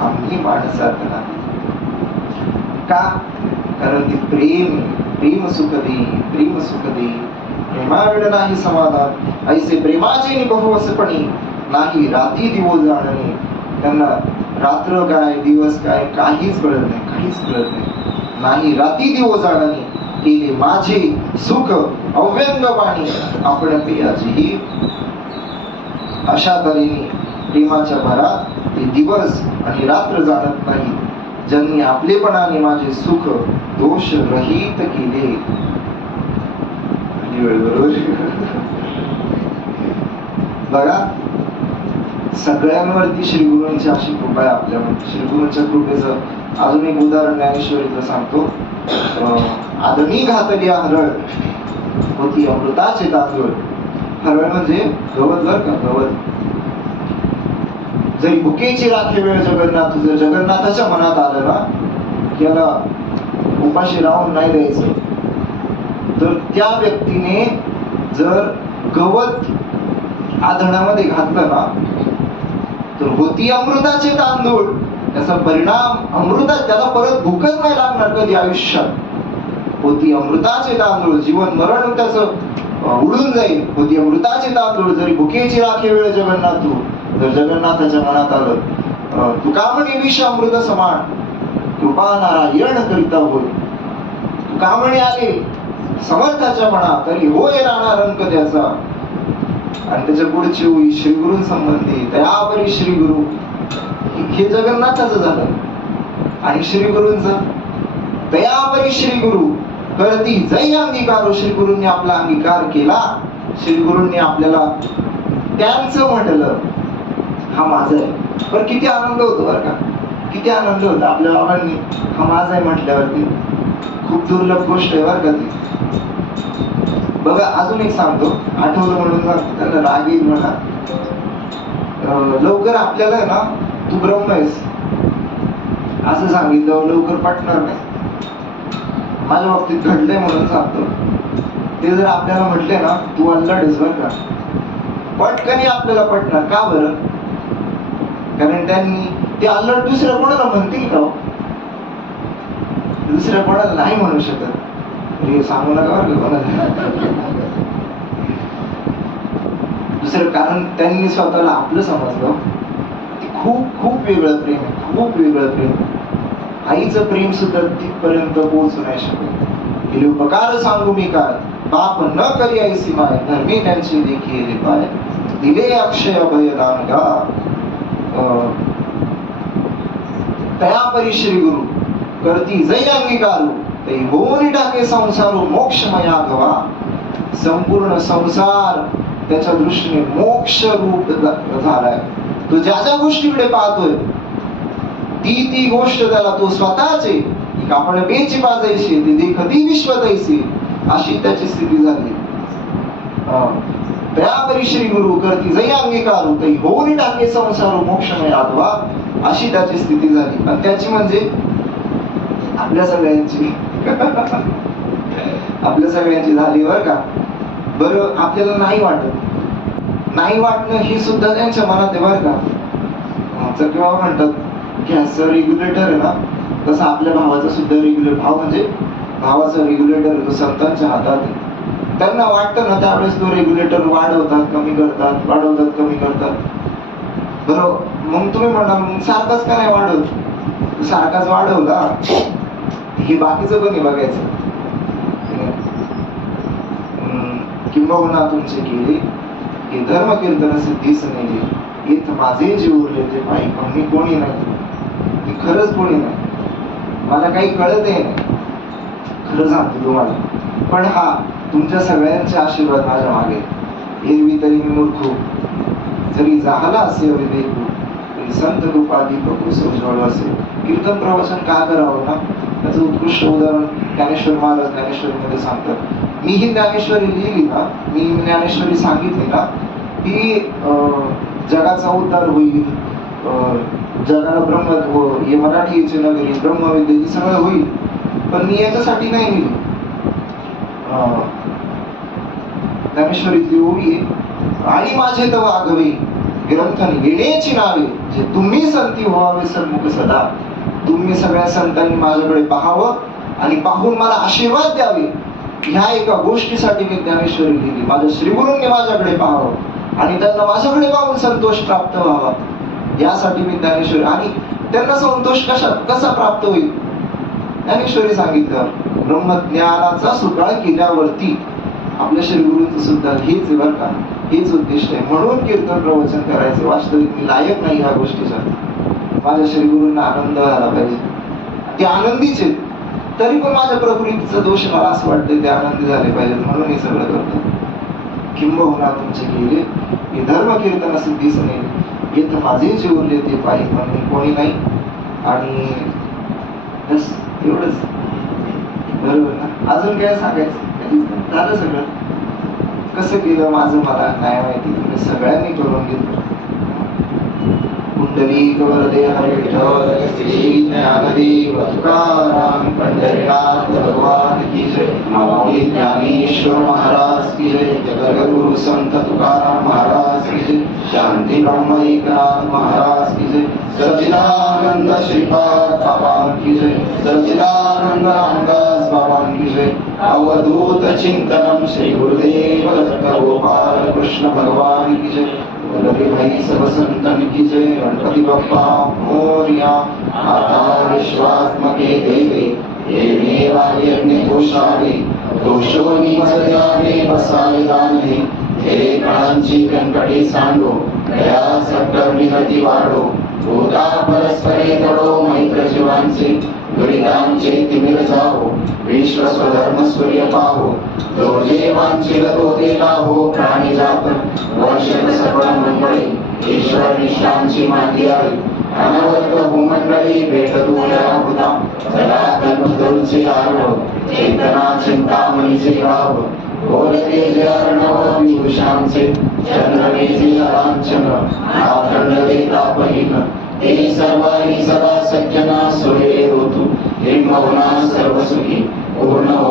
आम्ही माणसात नाही. का? कारण ती प्रेम, प्रेम सुख दे, प्रेम सुख दे. प्रेमावेळ नाही समाधान. ऐसे प्रेमाचे निबहुवसपणे नाही राती दिवो जाणणे. त्यांना रात्र काय दिवस काय काहीच कळत नाही, काहीच कळत नाही. नाही राती दिवो जाणणे केले माझे सुख अव्यंग वाणी आपण प्रियाची. अशा तऱ्हेने प्रेमाच्या भरात ते दिवस आणि रात्र जाणत नाही. ज्यांनी आपलेपणाने माझे सुख दोष रहित केले. बघा, सगळ्यांवरती श्री गुरूंची अशी कृपा आहे आपल्यावर. श्री गुरूंच्या कृपेचं अजून एक उदाहरण ज्ञानेश्वरीचं सांगतो. आदमी घातली हरळ होती अमृताचे तांदूळ. हरळ म्हणजे गवत बर का, गवत. जरी भुकेची राखे वेळ जगन्नाथ, जर जगन्नाथाच्या मनात आलं ना याला उपाशी राहून नाही द्यायचं, तर त्या व्यक्तीने जर गवत आधणामध्ये घातलं ना तर होती अमृताचे तांदूळ. त्याचा परिणाम अमृता, त्याला परत भूकच नाही लागणार कधी आयुष्यात. होती अमृताचे तांदूळ, जीवन मरण त्याचं उडून जाईल. होती अमृताचे तांदूळ जरी भुकेची राखे वेळ जगन्नाथ. तू जर जगन्नाथाच्या मनात आलं, तुका म्हणे विष अमृत समान कृपा नारायण करिता होय. तुका म्हणे आले समर्थाच्या म्हणा तरी होय राहणार अंक त्याचा. आणि त्याच्या पुढची होई श्री गुरु संबंधी तयापरी श्री गुरु. हे जगन्नाथाचं झालं. आणि श्री गुरूंचा तयापरी श्री गुरु करती जय अंगीकार. श्री गुरूंनी आपला अंगीकार केला. श्री गुरूंनी आपल्याला त्यांचं म्हटलं हा माझा आहे. पण किती आनंद होतो बरं का, किती आनंद होता आपल्या बाबांनी हा माझा आहे म्हटल्यावरती. खूप दुर्लभ गोष्ट आहे बरं का ती. बघा अजून एक सांगतो, आठवलं म्हणून त्यांना राग येईल म्हणा. लवकर आपल्याला ना तू ब्रह्म आहेस असं सांगितलं लवकर पटणार नाही. माझ्या बाबतीत घडलंय म्हणून सांगतो. ते जर आपल्याला म्हटले ना तू अल्लडच बर का, पटकनी आपल्याला पटणार. का बरं? कारण त्यांनी ते अल्लड दुसऱ्या कोणाला म्हणतील का? दुसऱ्या कोणाला नाही म्हणू शकत. सांगू नका बरं का कोणाला दुसरं. कारण त्यांनी स्वतःला आपलं समजलं. खूप खूप वेगळं प्रेम आहे, खूप वेगळं प्रेम. आईचं प्रेम सुद्धा तिथपर्यंत पोहोचू नाही शकत. गेले उपकार सांगू मी काय, बाप न करी ऐसी माय, धर्मी त्यांची देखील पाय. दिले अक्षय अभयदान गा, तया परी श्री गुरु करती जय अंगीकारू. ते होऊन टाके संसारू मोक्षमया गवा. संपूर्ण संसार त्याच्या दृष्टीने मोक्ष रूप झालाय. तो ज्या ज्या गोष्टीकडे पाहतोय ती गोष्ट त्याला तो स्वतःचे आपण बेची पाजायची ती देखती विश्व तैसी, अशी त्याची स्थिती झाली. तयापरी श्री गुरु करती जय अंगीकारू, तै होऊन टाके संसारू मोक्षमय आत्मा, अशी त्याची स्थिती झाली. आणि त्याची म्हणजे आपल्या सगळ्यांची आपल्या सगळ्यांची झाली बर का. बरं, आपल्याला नाही वाटणं ही सुद्धा त्यांच्या मनात आहे बर का. किंवा म्हणतात गॅसचं रेग्युलेटर आहे ना, तसं आपल्या भावाचा सुद्धा रेग्युलेटर, भाव म्हणजे भावाचा रेग्युलेटर तो संतांच्या हातात आहे. त्यांना वाटतं ना त्यावेळेस तो रेग्युलेटर वाढवतात कमी करतात, वाढवतात कमी करतात. बरोबर, मग तुम्ही म्हणा सारखाच का नाही वाढवत? सारखाच वाढवला हे बाकीचं पण बघायचं. किंबहुना तुमचे केले हे धर्म कीर्तन सिद्धीस नेले, इथ माझे जे उरले ते पायी. पण मी कोणी नाही, मी खरंच कोणी नाही, मला काही कळत नाही, खरं सांगतो तुम्हाला. पण हा तुमच्या सगळ्यांचे आशीर्वाद माझ्या मागे. एरवी तरी मी मूर्ख, जरी झाला असे विवेक, तरी संत कृपा दीपक सोजवळ असे. कीर्तन प्रवचन का करावं ना, त्याचं उत्कृष्ट उदाहरण ज्ञानेश्वर महाराज ज्ञानेश्वरीमध्ये सांगतात. मी ही ज्ञानेश्वरी लिहिली ना, मी ज्ञानेश्वरी सांगितली ना, की जगाचा उद्धार होईल, जगाला ब्रह्म मराठीचे नगरी ब्रह्मविद्या ही सगळं होईल. पण मी याच्यासाठी नाही लिहिली. ज्ञानेश्वरीतली ओळी आणि माझे तव आगवे ग्रंथन येण्याची नावे, जे तुम्ही संती व्हावे सन्मुख सदा. तुम्ही सगळ्या संतांनी माझ्याकडे पाहावं आणि पाहून मला आशीर्वाद द्यावे, ह्या एका गोष्टीसाठी मी ज्ञानेश्वरी लिहिली. माझ्या श्रीगुरूंनी माझ्याकडे पाहावं आणि त्यांना माझ्याकडे पाहून संतोष प्राप्त व्हावा, यासाठी मी ज्ञानेश्वरी. आणि त्यांना संतोष कसा प्राप्त होईल? ज्ञानेश्वरी सांगितलं, ब्रह्मज्ञानाचा सुकाळ केल्यावरती. आपल्या श्रीगुरूंचं सुद्धा हेच बरं का, हेच उद्दिष्ट आहे. म्हणून कीर्तन प्रवचन करायचं. वास्तविक मी लायक नाही ह्या गोष्टीचा, माझ्या श्रीगुरूंना आनंद झाला पाहिजे. ते आनंदीच आहेत, तरी पण माझ्या प्रकृतीचा दोष मला असं वाटतं ते आनंदी झाले पाहिजेत, म्हणून हे सगळं करतो. किंबहुना तुमचे केले हे धर्म कीर्तन सिद्धीस नेले, येत माझे जे उरले ते पायी. पण कोणी नाही. आणि बस एवढंच. बरोबर ना? अजून काय सांगायचं? झालं सगळं. कसं केलं माझं मला काय माहिती, तुम्ही सगळ्यांनी करून घेतलं. कुंडलिक वरदे हरे विठ्ठल, श्री ज्ञानदेव तुकाराम, पंढरीनाथ भगवान की जय, माऊली ज्ञानेश्वर महाराज की जय, जगद्गुरु संत तुकाराम महाराज की जय, शांती ब्रह्म एकनाथ महाराज की जय, सच्चिदानंद श्रीपाद बाबा की जय, सच्चिदानंद रामदास बाबा की जय, अवधूत चिंतनम श्री गुरुदेव दत्त गोपाल कृष्ण भगवान की जय, भाई सब संतन की जय, गणपति बप्पा मोरया, आता विश्वात्मके देवे, येमेवा यज्ञ घोषावे, दोषवनी मर्यादे बसावे दाने, हे काळांची कणकटी सांडो, दया सकर्मी गती वाढो, भूता परस्परे तडो मैत्र जीवांचे, दुरितांचे तिमिर जावो, विश्व स्वधर्म सूर्य पाहो, जो देवांची तो देला हो, प्राणी जात वर्षण सकळ मंडळी, ईश्वर निष्ठांची माती आली, अनवर्त भूमंडळी भेट तुल्या होता, सदा कल्पतरुचे आरव, चेतना चिंतामणीचे गाव, बोलते जे अर्णव विभूषांचे, चंद्रवेचे लांछन, आखंड तापहीन, ते सर्वांनी सदा सज्जना सुरे ऋतू, निर्मवना सर्व सुखी,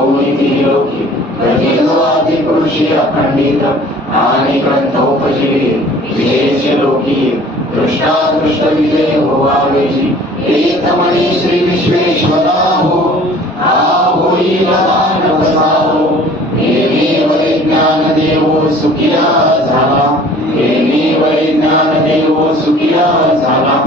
बहुनीती लोकी कथितो आदिपुरुषी अखंडित आणि ग्रंथोपजीवी विशेष लोकी दृष्टा दृष्ट विजय होवावेची एकमणी श्री विश्वेश्वरा हो होई लहान बसावो हेमी वैज्ञान देवो सुखिया झाला हेमी वैज्ञान देवो सुखिया झाला